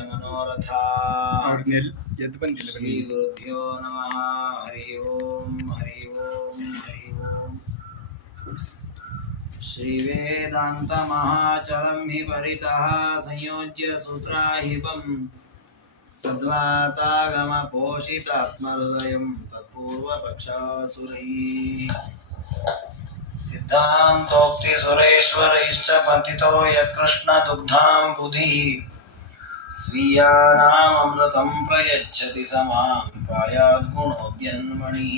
मनोरथा श्री गुरुभ्यो नमः। हरि ओम हरि ओम हरि ओम। श्री वेदांत महाचलं हि परितः संयोज्य सूत्राहिपं सद्वातागम पोषितात्महृदयं तत्पूर्वपक्षासुरैः सिद्धान्तोक्ति सुरेश्वरैश्च पतितो यकृष्ण दुग्धां बुधिः स्वीयानामृतं प्रयच्छति समां पायाद्गुणोद्यन्मणिः।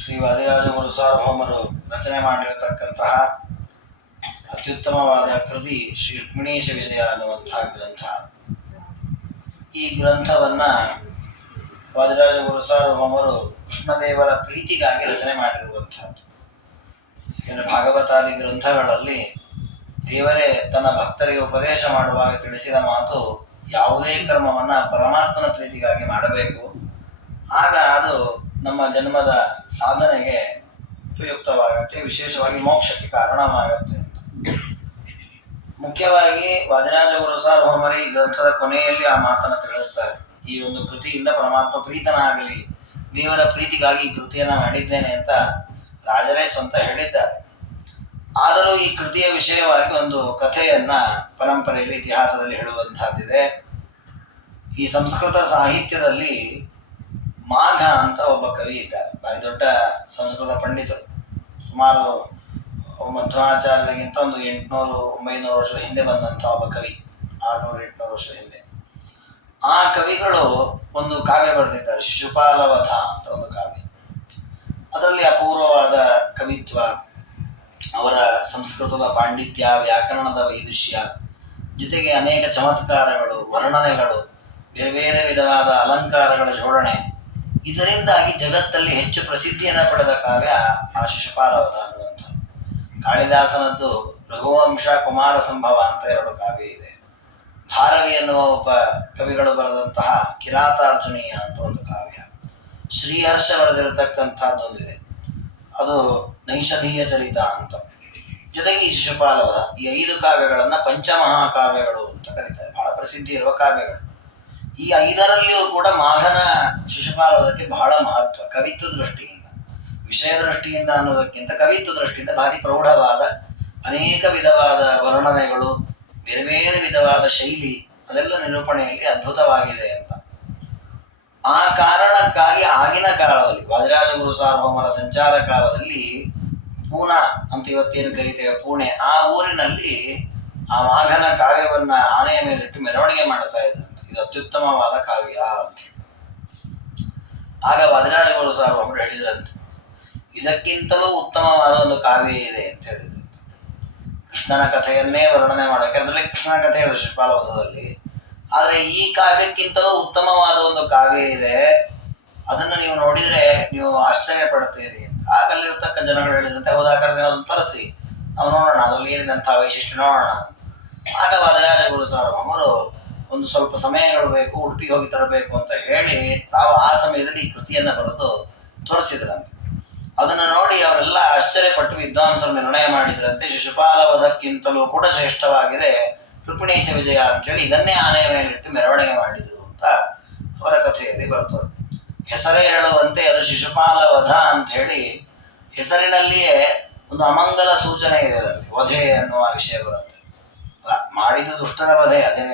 ಶ್ರೀ ವಾದಿರಾಜ ಗುರು ಸಾರ್ವಭೌಮರು ರಚನೆ ಮಾಡಿರತಕ್ಕಂತಹ ಅತ್ಯುತ್ತಮವಾದ ಕೃತಿ ಶ್ರೀ ರುಕ್ಮಿಣೀಶ ವಿಜಯ ಅನ್ನುವಂತಹ ಗ್ರಂಥ. ಈ ಗ್ರಂಥವನ್ನ ವಾದಿರಾಜ ಗುರು ಸಾರ್ವಭೌಮರು ಕೃಷ್ಣದೇವರ ಪ್ರೀತಿಗಾಗಿ ರಚನೆ ಮಾಡಿರುವಂತಹದ್ದು. ಇನ್ನು ಭಾಗವತಾದಿ ಗ್ರಂಥಗಳಲ್ಲಿ ದೇವರೇ ತನ್ನ ಭಕ್ತರಿಗೆ ಉಪದೇಶ ಮಾಡುವಾಗ ತಿಳಿಸಿದ ಮಾತು, ಯಾವುದೇ ಕರ್ಮವನ್ನ ಪರಮಾತ್ಮನ ಪ್ರೀತಿಗಾಗಿ ಮಾಡಬೇಕು, ಆಗ ಅದು ನಮ್ಮ ಜನ್ಮದ ಸಾಧನೆಗೆ ಉಪಯುಕ್ತವಾಗುತ್ತೆ, ವಿಶೇಷವಾಗಿ ಮೋಕ್ಷಕ್ಕೆ ಕಾರಣವಾಗುತ್ತೆ ಅಂತ. ಮುಖ್ಯವಾಗಿ ವಾದಿರಾಜ ಗುರು ಸಾರ್ವಭೌಮರು ಈ ಗ್ರಂಥದ ಕೊನೆಯಲ್ಲಿ ಆ ಮಾತನ್ನು ತಿಳಿಸ್ತಾರೆ. ಈ ಒಂದು ಕೃತಿಯಿಂದ ಪರಮಾತ್ಮ ಪ್ರೀತನಾಗಲಿ, ದೇವರ ಪ್ರೀತಿಗಾಗಿ ಈ ಕೃತಿಯನ್ನು ಮಾಡಿದ್ದೇನೆ ಅಂತ ರಾಜರೇ ಸ್ವಂತ ಹೇಳಿದ್ದಾರೆ. ಆದರೂ ಈ ಕೃತಿಯ ವಿಷಯವಾಗಿ ಒಂದು ಕಥೆಯನ್ನ ಪರಂಪರೆಯಲ್ಲಿ ಇತಿಹಾಸದಲ್ಲಿ ಹೇಳುವಂತಹದ್ದಿದೆ. ಈ ಸಂಸ್ಕೃತ ಸಾಹಿತ್ಯದಲ್ಲಿ ಮಾಘ ಅಂತ ಒಬ್ಬ ಕವಿ ಇದ್ದಾರೆ, ಭಾರಿ ದೊಡ್ಡ ಸಂಸ್ಕೃತ ಪಂಡಿತರು. ಸುಮಾರು ಮಧ್ವಾಚಾರ್ಯರಿಗಿಂತ ಒಂದು 800-900 ವರ್ಷದ ಹಿಂದೆ ಬಂದಂಥ ಒಬ್ಬ ಕವಿ, 600-800 ವರ್ಷದ ಹಿಂದೆ. ಆ ಕವಿಗಳು ಒಂದು ಕಾವ್ಯ ಬರೆದಿದ್ದಾರೆ, ಶಿಶುಪಾಲವಧ ಅಂತ ಒಂದು ಕಾವ್ಯ. ಅದರಲ್ಲಿ ಅಪೂರ್ವವಾದ ಕವಿತ್ವ, ಅವರ ಸಂಸ್ಕೃತದ ಪಾಂಡಿತ್ಯ, ವ್ಯಾಕರಣದ ವೈದುಷ್ಯ, ಜೊತೆಗೆ ಅನೇಕ ಚಮತ್ಕಾರಗಳು, ವರ್ಣನೆಗಳು, ಬೇರೆ ಬೇರೆ ವಿಧವಾದ ಅಲಂಕಾರಗಳ ಜೋಡಣೆ, ಇದರಿಂದಾಗಿ ಜಗತ್ತಲ್ಲಿ ಹೆಚ್ಚು ಪ್ರಸಿದ್ಧಿಯನ್ನು ಪಡೆದ ಕಾವ್ಯ ಆ ಶಿಶುಪಾಲವಧ ಅನ್ನುವಂಥ. ಕಾಳಿದಾಸನದ್ದು ರಘುವಂಶ, ಕುಮಾರ ಸಂಭವ ಅಂತ 2 ಕಾವ್ಯ ಇದೆ. ಭಾರವಿ ಎನ್ನುವ ಒಬ್ಬ ಕವಿಗಳು ಬರೆದಂತಹ ಕಿರಾತಾರ್ಜುನೀಯ ಅಂತ ಒಂದು ಕಾವ್ಯ. ಶ್ರೀಹರ್ಷ ಬರೆದಿರತಕ್ಕಂಥದ್ದೊಂದಿದೆ, ಅದು ನೈಷಧೀಯ ಚರಿತ ಅಂತ. ಜೊತೆಗೆ ಈ ಶಿಶುಪಾಲವಧ, ಈ 5 ಕಾವ್ಯಗಳನ್ನು ಪಂಚಮಹಾಕಾವ್ಯಗಳು ಅಂತ ಕರೀತಾರೆ, ಬಹಳ ಪ್ರಸಿದ್ಧಿ ಇರುವ ಕಾವ್ಯಗಳು. ಈ 5ರಲ್ಲಿಯೂ ಕೂಡ ಮಾಘನ ಶಿಶುಪಾಲವಧಕ್ಕೆ ಬಹಳ ಮಹತ್ವ, ಕವಿತ್ವ ದೃಷ್ಟಿಯಿಂದ, ವಿಷಯ ದೃಷ್ಟಿಯಿಂದ ಅನ್ನೋದಕ್ಕಿಂತ ಕವಿತ್ವ ದೃಷ್ಟಿಯಿಂದ ಭಾರಿ ಪ್ರೌಢವಾದ ಅನೇಕ ವಿಧವಾದ ವರ್ಣನೆಗಳು, ಬೇರೆ ಬೇರೆ ವಿಧವಾದ ಶೈಲಿ, ಅದೆಲ್ಲ ನಿರೂಪಣೆಯಲ್ಲಿ ಅದ್ಭುತವಾಗಿದೆ ಅಂತ. ಆ ಕಾರಣಕ್ಕಾಗಿ ಆಗಿನ ಕಾಲದಲ್ಲಿ ವಾದಿರಾಜ ಗುರು ಸಾರ್ವಭೌಮರ ಸಂಚಾರ ಕಾಲದಲ್ಲಿ ಪೂನಾ ಅಂತ ಇವತ್ತೇನು ಕರೀತೇವೆ ಪುಣೆ, ಆ ಊರಿನಲ್ಲಿ ಆ ಮಾಘನ ಕಾವ್ಯವನ್ನ ಆನೆಯ ಮೇಲಿಟ್ಟು ಮೆರವಣಿಗೆ ಮಾಡ್ತಾ ಇದ್ರಂತೆ. ಇದು ಅತ್ಯುತ್ತಮವಾದ ಕಾವ್ಯ ಅಂತ. ಆಗ ವಾದಿರಾಜ ಗುರು ಸಾರ್ವಭೌಮರು ಹೇಳಿದ್ರಂತೆ, ಇದಕ್ಕಿಂತಲೂ ಉತ್ತಮವಾದ ಒಂದು ಕಾವ್ಯ ಇದೆ ಅಂತ ಹೇಳಿದ್ರಂತೆ. ಕೃಷ್ಣನ ಕಥೆಯನ್ನೇ ವರ್ಣನೆ ಮಾಡೋಕೆ, ಅದರಲ್ಲಿ ಕೃಷ್ಣನ ಕಥೆ ಹೇಳಿದ್ರು ಶಿಶುಪಾಲವಧದಲ್ಲಿ, ಆದರೆ ಈ ಕಾವ್ಯಕ್ಕಿಂತಲೂ ಉತ್ತಮವಾದ ಒಂದು ಕಾವ್ಯ ಇದೆ, ಅದನ್ನು ನೀವು ನೋಡಿದರೆ ನೀವು ಆಶ್ಚರ್ಯ ಪಡ್ತೀರಿ ಅಂತ. ಆಗ ಅಲ್ಲಿರ್ತಕ್ಕ ಜನಗಳು ಹೇಳಿದಂತೆ, ಹೌದಾಕರ್ಗೆ ಅದನ್ನು ತರಿಸಿ ನಾವು ನೋಡೋಣ, ಅದರಲ್ಲಿ ಏನಿದಂಥ ವೈಶಿಷ್ಟ್ಯ ನೋಡೋಣ. ಆಗ ವಾದಿರಾಜ ಗುರು ಸಾರ್ವಭೌಮರು ಒಂದು ಸ್ವಲ್ಪ ಸಮಯಗಳು ಬೇಕು, ಉಡುಪಿಗೆ ಹೋಗಿ ತರಬೇಕು ಅಂತ ಹೇಳಿ ತಾವು ಆ ಸಮಯದಲ್ಲಿ ಈ ಕೃತಿಯನ್ನು ಬರೆದು ತೋರಿಸಿದ್ರಂತೆ. ಅದನ್ನು ನೋಡಿ ಅವರೆಲ್ಲ ಆಶ್ಚರ್ಯಪಟ್ಟು ವಿದ್ವಾಂಸರು ನಿರ್ಣಯ ಮಾಡಿದ್ರಂತೆ, ಶಿಶುಪಾಲವಧಕ್ಕಿಂತಲೂ ಕೂಡ ಶ್ರೇಷ್ಠವಾಗಿದೆ ರುಕ್ಮಿಣೀಶ ವಿಜಯ ಅಂತೇಳಿ ಇದನ್ನೇ ಆನೆಯ ಮೇಲಿಟ್ಟು ಮೆರವಣಿಗೆ ಮಾಡಿದರು ಅಂತ ಅವರ ಕಥೆಯಲ್ಲಿ ಬರ್ತದೆ. ಹೆಸರೇ ಹೇಳುವಂತೆ ಅದು ಶಿಶುಪಾಲವಧ ಅಂತ ಹೇಳಿ ಹೆಸರಿನಲ್ಲಿಯೇ ಒಂದು ಅಮಂಗಲ ಸೂಚನೆ ಇದೆ. ಅದರಲ್ಲಿ ವಧೆ ಅನ್ನುವ ವಿಷಯ ಬರುತ್ತೆ. ಮಾಡಿದ ದುಷ್ಟರ ವಧೆ, ಅದೇ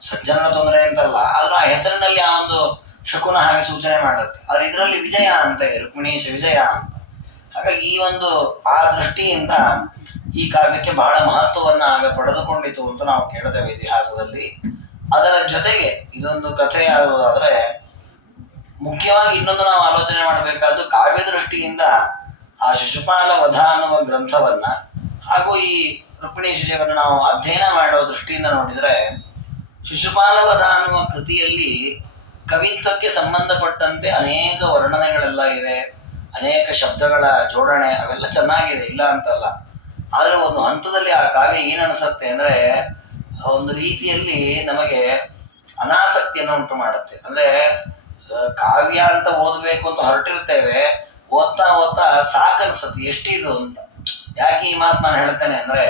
ಸಜ್ಜನರ ತೊಂದರೆ ಅಂತಲ್ಲ, ಆದ್ರೂ ಆ ಹೆಸರಿನಲ್ಲಿ ಆ ಒಂದು ಶಕುನ ಹಾಗೆ ಸೂಚನೆ ಮಾಡುತ್ತೆ. ಆದ್ರೆ ಇದರಲ್ಲಿ ವಿಜಯ ಅಂತ ಇದೆ, ರುಕ್ಮಿಣೀಶ ವಿಜಯ ಅಂತ. ಹಾಗಾಗಿ ಈ ಒಂದು ಆ ದೃಷ್ಟಿಯಿಂದ ಈ ಕಾವ್ಯಕ್ಕೆ ಬಹಳ ಮಹತ್ವವನ್ನ ಆಗ ಪಡೆದುಕೊಂಡಿತು ಅಂತ ನಾವು ಕೇಳಿದ್ದೇವೆ ಇತಿಹಾಸದಲ್ಲಿ. ಅದರ ಜೊತೆಗೆ ಇದೊಂದು ಕಥೆ ಆಗುವುದಾದ್ರೆ ಮುಖ್ಯವಾಗಿ ಇನ್ನೊಂದು ನಾವು ಆಲೋಚನೆ ಮಾಡಬೇಕಾದ್ದು, ಕಾವ್ಯ ದೃಷ್ಟಿಯಿಂದ ಆ ಶಿಶುಪಾಲವಧ ಅನ್ನುವ ಗ್ರಂಥವನ್ನ ಹಾಗೂ ಈ ರುಕ್ಮಿಣೀಶ ವಿಜಯವನ್ನು ನಾವು ಅಧ್ಯಯನ ಮಾಡೋ ದೃಷ್ಟಿಯಿಂದ ನೋಡಿದ್ರೆ, ಶಿಶುಪಾಲವಧ ಅನ್ನುವ ಕೃತಿಯಲ್ಲಿ ಕವಿತ್ವಕ್ಕೆ ಸಂಬಂಧಪಟ್ಟಂತೆ ಅನೇಕ ವರ್ಣನೆಗಳೆಲ್ಲ ಇದೆ, ಅನೇಕ ಶಬ್ದಗಳ ಜೋಡಣೆ ಅವೆಲ್ಲ ಚೆನ್ನಾಗಿದೆ, ಇಲ್ಲ ಅಂತಲ್ಲ. ಆದರೆ ಒಂದು ಹಂತದಲ್ಲಿ ಆ ಕಾವ್ಯ ಏನನ್ಸುತ್ತೆ ಅಂದರೆ, ಒಂದು ರೀತಿಯಲ್ಲಿ ನಮಗೆ ಅನಾಸಕ್ತಿಯನ್ನು ಉಂಟು ಮಾಡುತ್ತೆ. ಅಂದರೆ ಕಾವ್ಯ ಅಂತ ಓದಬೇಕು ಅಂತ ಹೊರಟಿರ್ತೇವೆ, ಓದ್ತಾ ಓದ್ತಾ ಸಾಕನ್ಸತ್ತೆ, ಎಷ್ಟಿದು ಅಂತ. ಯಾಕೆ ಈ ಮಾತು ನಾನು ಹೇಳ್ತೇನೆ ಅಂದ್ರೆ,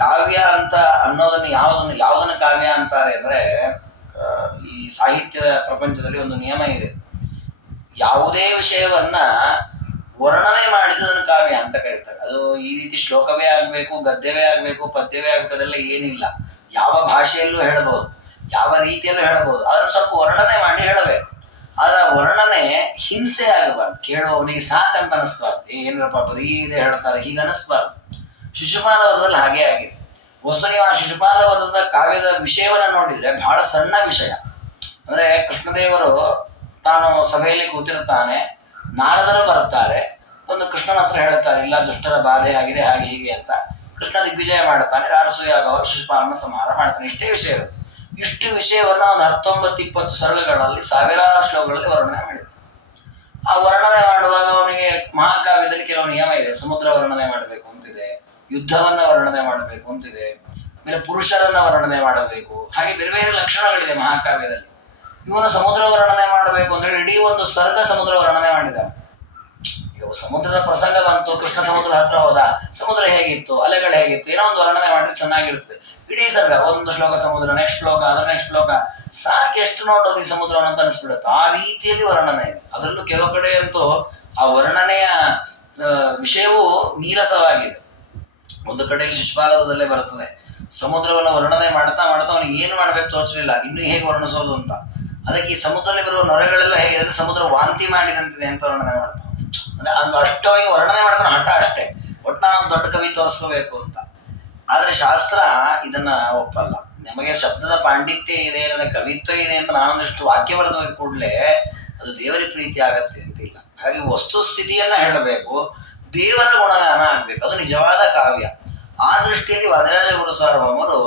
ಕಾವ್ಯ ಅಂತ ಅನ್ನೋದನ್ನು ಯಾವುದನ್ನ ಕಾವ್ಯ ಅಂತಾರೆ ಅಂದ್ರೆ, ಈ ಸಾಹಿತ್ಯದ ಪ್ರಪಂಚದಲ್ಲಿ ಒಂದು ನಿಯಮ ಇದೆ. ಯಾವುದೇ ವಿಷಯವನ್ನ ವರ್ಣನೆ ಮಾಡಿದ್ದನ್ನು ಕಾವ್ಯ ಅಂತ ಕರೀತಾರೆ. ಅದು ಈ ರೀತಿ ಶ್ಲೋಕವೇ ಆಗಬೇಕು, ಗದ್ಯವೇ ಆಗಬೇಕು, ಪದ್ಯವೇ ಆಗಬೇಕು, ಅದೆಲ್ಲ ಏನಿಲ್ಲ. ಯಾವ ಭಾಷೆಯಲ್ಲೂ ಹೇಳಬಹುದು, ಯಾವ ರೀತಿಯಲ್ಲೂ ಹೇಳಬಹುದು. ಅದನ್ನು ಸ್ವಲ್ಪ ವರ್ಣನೆ ಮಾಡಿ ಹೇಳಬೇಕು. ಆದ್ರೆ ವರ್ಣನೆ ಹಿಂಸೆ ಆಗಬಾರ್ದು, ಕೇಳುವವನಿಗೆ ಸಾಕಂತ ಅನಿಸ್ಬಾರ್ದು. ಏನರಪ್ಪ ಬರೀ ಇದೆ ಹೇಳ್ತಾರೆ ಹೀಗೆ ಅನಿಸ್ಬಾರ್ದು. ಶಿಶುಪಾಲ ವಧದಲ್ಲಿ ಹಾಗೆ ಆಗಿದೆ. ವಸ್ತು ನೀವು ಆ ಶಿಶುಪಾಲ ವಧದ ಕಾವ್ಯದ ವಿಷಯವನ್ನ ನೋಡಿದ್ರೆ ಬಹಳ ಸಣ್ಣ ವಿಷಯ. ಅಂದ್ರೆ ಕೃಷ್ಣದೇವರು ತಾನು ಸಭೆಯಲ್ಲಿ ಕೂತಿರ್ತಾನೆ, ನಾರದರು ಬರುತ್ತಾರೆ, ಒಂದು ಕೃಷ್ಣನ ಹತ್ರ ಹೇಳ್ತಾರೆ, ಇಲ್ಲ ದುಷ್ಟರ ಬಾಧೆ ಆಗಿದೆ ಹಾಗೆ ಹೀಗೆ ಅಂತ. ಕೃಷ್ಣ ದಿಗ್ವಿಜಯ ಮಾಡ್ತಾನೆ, ರಾಜಸೂಯಾಗವಾಗ ಶಿಶುಪಾಲನ ಸಂಹಾರ ಮಾಡ್ತಾನೆ. ಇಷ್ಟೇ ವಿಷಯ ಇರುತ್ತೆ. ಇಷ್ಟು ವಿಷಯವನ್ನ ಒಂದು 19-20 ಸರ್ಗಗಳಲ್ಲಿ, ಸಾವಿರಾರು ಶ್ಲೋಕಗಳಲ್ಲಿ ವರ್ಣನೆ ಮಾಡಿದೆ. ಆ ವರ್ಣನೆ ಮಾಡುವಾಗ ಅವನಿಗೆ ಮಹಾಕಾವ್ಯದಲ್ಲಿ ಕೆಲವು ನಿಯಮ ಇದೆ. ಸಮುದ್ರ ವರ್ಣನೆ ಮಾಡಬೇಕು ಅಂತಿದೆ, ಯುದ್ಧವನ್ನ ವರ್ಣನೆ ಮಾಡಬೇಕು ಅಂತಿದೆ, ಆಮೇಲೆ ಪುರುಷರನ್ನ ವರ್ಣನೆ ಮಾಡಬೇಕು, ಹಾಗೆ ಬೇರೆ ಬೇರೆ ಲಕ್ಷಣಗಳಿದೆ ಮಹಾಕಾವ್ಯದಲ್ಲಿ. ಇವನು ಸಮುದ್ರ ವರ್ಣನೆ ಮಾಡಬೇಕು ಅಂದ್ರೆ ಇಡೀ ಒಂದು ಸರ್ಗ ಸಮುದ್ರ ವರ್ಣನೆ ಮಾಡಿದ್ದಾನೆ. ಈಗ ಸಮುದ್ರದ ಪ್ರಸಂಗ ಬಂತು, ಕೃಷ್ಣ ಸಮುದ್ರ ಹತ್ರ ಹೋದ, ಸಮುದ್ರ ಹೇಗಿತ್ತು, ಅಲೆಗಳು ಹೇಗಿತ್ತು, ಏನೋ ಒಂದು ವರ್ಣನೆ ಮಾಡಿದ್ರೆ ಚೆನ್ನಾಗಿರುತ್ತೆ. ಇಡೀ ಸರ್ಗ ಒಂದು ಶ್ಲೋಕ ಸಮುದ್ರ, ನೆಕ್ಸ್ಟ್ ಶ್ಲೋಕ, ಅದರ ನೆಕ್ಸ್ಟ್ ಶ್ಲೋಕ, ಸಾಕು ಎಷ್ಟು ನೋಡೋದು ಈ ಸಮುದ್ರವನ್ನು ಅಂತ ಅನಿಸ್ಬಿಡುತ್ತೆ. ಆ ರೀತಿಯಲ್ಲಿ ವರ್ಣನೆ ಇದೆ. ಅದರಲ್ಲೂ ಕೆಲವು ಕಡೆ ಅಂತೂ ಆ ವರ್ಣನೆಯ ವಿಷಯವೂ ನೀರಸವಾಗಿದೆ. ಒಂದು ಕಡೆಯಲ್ಲಿ ಶಿಶುಪಾಲವದಲ್ಲೇ ಬರುತ್ತದೆ, ಸಮುದ್ರವನ್ನು ವರ್ಣನೆ ಮಾಡ್ತಾ ಮಾಡ್ತಾ ಅವನಿಗೆ ಏನು ಮಾಡ್ಬೇಕು ತೋಚಲಿಲ್ಲ, ಇನ್ನು ಹೇಗೆ ವರ್ಣಿಸೋದು ಅಂತ. ಅದಕ್ಕೆ ಈ ಸಮುದ್ರದಲ್ಲಿ ಬರುವ ನೊರೆಗಳೆಲ್ಲ ಹೇಗಿದೆ, ಸಮುದ್ರ ವಾಂತಿ ಮಾಡಿದಂತಿದೆ ಅಂತ ವರ್ಣನೆ ಮಾಡ್ತಾನೆ. ಅಂದ್ರೆ ಅದು ಅಷ್ಟು ಅವನಿಗೆ ವರ್ಣನೆ ಮಾಡ್ಕೊಂಡು ಹಠ ಅಷ್ಟೇ, ಒಟ್ಟು ನಾನು ದೊಡ್ಡ ಕವಿ ತೋರಿಸ್ಕೋಬೇಕು ಅಂತ. ಆದ್ರೆ ಶಾಸ್ತ್ರ ಇದನ್ನ ಒಪ್ಪಲ್ಲ. ನಮಗೆ ಶಬ್ದದ ಪಾಂಡಿತ್ಯ ಇದೆ, ನನ್ನ ಕವಿತ್ವ ಇದೆ ಅಂತ ನಾನೊಂದಿಷ್ಟು ವಾಕ್ಯ ಬರೆದ ಕೂಡಲೇ ಅದು ದೇವರ ಪ್ರೀತಿ ಆಗತ್ತೆ ಅಂತಿಲ್ಲ. ಹಾಗೆ ವಸ್ತುಸ್ಥಿತಿಯನ್ನ ಹೇಳಬೇಕು, ದೇವರ ಗುಣಗಾನ ಆಗ್ಬೇಕು, ಅದು ನಿಜವಾದ ಕಾವ್ಯ. ಆ ದೃಷ್ಟಿಯಲ್ಲಿ ವಾದಿರಾಜ ಗುರುಸಾರ್ವಭೌಮರು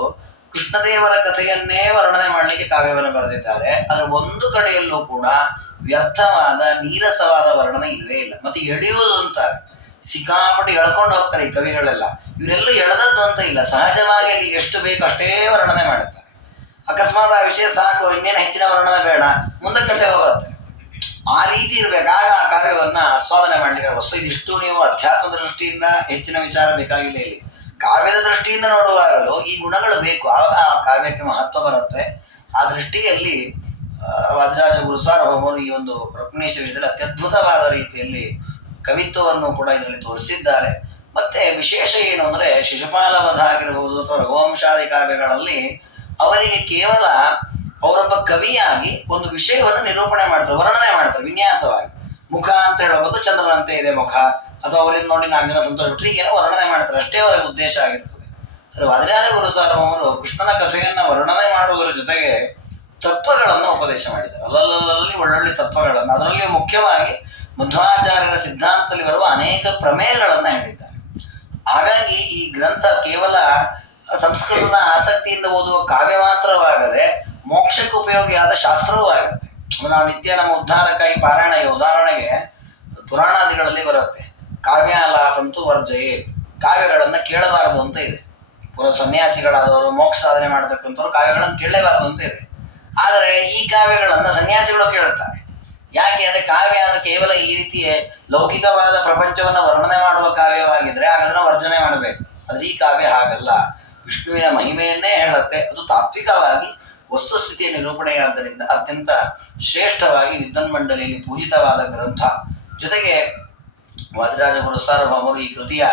ಕೃಷ್ಣದೇವರ ಕಥೆಯನ್ನೇ ವರ್ಣನೆ ಮಾಡಲಿಕ್ಕೆ ಕಾವ್ಯವನ್ನು ಬರೆದಿದ್ದಾರೆ. ಅದರ ಒಂದು ಕಡೆಯಲ್ಲೂ ಕೂಡ ವ್ಯರ್ಥವಾದ ನೀರಸವಾದ ವರ್ಣನೆ ಇಲ್ಲವೇ ಇಲ್ಲ. ಮತ್ತೆ ಎಳೆಯುವುದು ಅಂತಾರೆ, ಸಿಕ್ಕಾಪಟ್ಟಿ ಎಳ್ಕೊಂಡು ಹೋಗ್ತಾರೆ ಈ ಕವಿಗಳೆಲ್ಲ. ಇವರೆಲ್ಲ ಎಳೆದದ್ದು ಅಂತ ಇಲ್ಲ, ಸಹಜವಾಗಿ ಅಲ್ಲಿ ಎಷ್ಟು ಬೇಕು ಅಷ್ಟೇ ವರ್ಣನೆ ಮಾಡುತ್ತಾರೆ. ಅಕಸ್ಮಾತ್ ಆ ವಿಷಯ ಸಾಕು, ಇನ್ನೇನು ಹೆಚ್ಚಿನ ವರ್ಣನೆ ಬೇಡ, ಮುಂದಕ್ಕಷ್ಟೇ ಹೋಗುತ್ತೆ. ಆ ರೀತಿ ಇರ್ಬೇಕಾಗ ಆ ಕಾವ್ಯವನ್ನ ಆಸ್ವಾದನೆ ಮಾಡಲಿಕ್ಕೆ ವಸ್ತು. ಇದಿಷ್ಟು ನೀವು ಅಧ್ಯಾತ್ಮದ ದೃಷ್ಟಿಯಿಂದ ಹೆಚ್ಚಿನ ವಿಚಾರ ಬೇಕಾಗಿಲ್ಲ. ಇಲ್ಲಿ ಕಾವ್ಯದ ದೃಷ್ಟಿಯಿಂದ ನೋಡುವಾಗಲೂ ಈ ಗುಣಗಳು ಬೇಕು, ಆವಾಗ ಆ ಕಾವ್ಯಕ್ಕೆ ಮಹತ್ವ ಬರುತ್ತೆ. ಆ ದೃಷ್ಟಿಯಲ್ಲಿ ವಾದಿರಾಜ ಗುರುಸಾರ್ವಭೌಮರು ಈ ಒಂದು ರುಕ್ಮಿಣೀಶ ವಿಷಯದಲ್ಲಿ ಅತ್ಯದ್ಭುತವಾದ ರೀತಿಯಲ್ಲಿ ಕವಿತ್ವವನ್ನು ಕೂಡ ಇದರಲ್ಲಿ ತೋರಿಸಿದ್ದಾರೆ. ಮತ್ತೆ ವಿಶೇಷ ಏನು ಅಂದ್ರೆ, ಶಿಶುಪಾಲ ವಧ ಆಗಿರಬಹುದು ಅಥವಾ ರಘುವಂಶಾದಿ ಕಾವ್ಯಗಳಲ್ಲಿ ಅವರಿಗೆ ಕೇವಲ ಅವರೊಬ್ಬ ಕವಿಯಾಗಿ ಒಂದು ವಿಷಯವನ್ನು ನಿರೂಪಣೆ ಮಾಡ್ತಾರೆ, ವರ್ಣನೆ ಮಾಡ್ತಾರೆ ವಿನ್ಯಾಸವಾಗಿ. ಮುಖ ಅಂತ ಹೇಳಬಹುದು, ಚಂದ್ರನಂತೆ ಇದೆ ಮುಖ, ಅಥವಾ ಅವರಿಂದ ನೋಡಿ 4 ಜನ ಸಂತೋಷ ಬಿಟ್ಟರೆ ಹೀಗೇನೋ ವರ್ಣನೆ ಮಾಡ್ತಾರೆ, ಅಷ್ಟೇ ಅವರ ಉದ್ದೇಶ ಆಗಿರ್ತದೆ. ಆದರೆ ವಾದಿರಾಜ ಗುರುಸಾರ್ವಭೌಮರು ಕೃಷ್ಣನ ಕಥೆಯನ್ನ ವರ್ಣನೆ ಮಾಡುವುದರ ಜೊತೆಗೆ ತತ್ವಗಳನ್ನು ಉಪದೇಶ ಮಾಡಿದ್ದಾರೆ. ಅಲ್ಲಲ್ಲಿ ಒಳ್ಳೊಳ್ಳೆ ತತ್ವಗಳನ್ನು, ಅದರಲ್ಲಿ ಮುಖ್ಯವಾಗಿ ಮಧ್ವಾಚಾರ್ಯರ ಸಿದ್ಧಾಂತದಲ್ಲಿ ಬರುವ ಅನೇಕ ಪ್ರಮೇಯಗಳನ್ನು ಹೇಳಿದ್ದಾರೆ. ಹಾಗಾಗಿ ಈ ಗ್ರಂಥ ಕೇವಲ ಸಂಸ್ಕೃತದ ಆಸಕ್ತಿಯಿಂದ ಓದುವ ಕಾವ್ಯ ಮಾತ್ರವಾಗದೆ ಮೋಕ್ಷಕ್ಕೆ ಉಪಯೋಗಿಯಾದ ಶಾಸ್ತ್ರವೂ ಆಗುತ್ತೆ. ನಾವು ನಿತ್ಯ ನಮ್ಮ ಉದ್ಧಾರಕ್ಕಾಗಿ ಪಾರಾಯಣ, ಉದಾಹರಣೆಗೆ ಪುರಾಣಾದಿಗಳಲ್ಲಿ ಬರುತ್ತೆ, ಕಾವ್ಯಾಲಾಪಂತೂ ವರ್ಜಯೇ, ಕಾವ್ಯಗಳನ್ನು ಕೇಳಬಾರದು ಅಂತ ಇದೆ. ಸನ್ಯಾಸಿಗಳಾದವರು, ಮೋಕ್ಷ ಸಾಧನೆ ಮಾಡತಕ್ಕಂಥವ್ರು ಕಾವ್ಯಗಳನ್ನು ಕೇಳಲೇಬಾರದು ಅಂತ ಇದೆ. ಆದರೆ ಈ ಕಾವ್ಯಗಳನ್ನು ಸನ್ಯಾಸಿಗಳು ಕೇಳುತ್ತಾರೆ. ಯಾಕೆ ಅಂದರೆ ಕಾವ್ಯ ಅಂದರೆ ಕೇವಲ ಈ ರೀತಿಯ ಲೌಕಿಕವಾದ ಪ್ರಪಂಚವನ್ನು ವರ್ಣನೆ ಮಾಡುವ ಕಾವ್ಯವಾಗಿದ್ರೆ ಆಗ ಅದನ್ನು ವರ್ಜನೆ ಮಾಡಬೇಕು. ಆದರೆ ಈ ಕಾವ್ಯ ಹಾಗಲ್ಲ, ವಿಷ್ಣುವಿನ ಮಹಿಮೆಯನ್ನೇ ಹೇಳುತ್ತೆ. ಅದು ತಾತ್ವಿಕವಾಗಿ ವಸ್ತುಸ್ಥಿತಿಯ ನಿರೂಪಣೆಯಾದ್ದರಿಂದ ಅತ್ಯಂತ ಶ್ರೇಷ್ಠವಾಗಿ ವಿದ್ವನ್ಮಂಡಲಿಯಲ್ಲಿ ಪೂಜಿತವಾದ ಗ್ರಂಥ. ಜೊತೆಗೆ ವಾದಿರಾಜ ಗುರುಸಾರ್ವಭೌಮರು ಈ ಕೃತಿಯ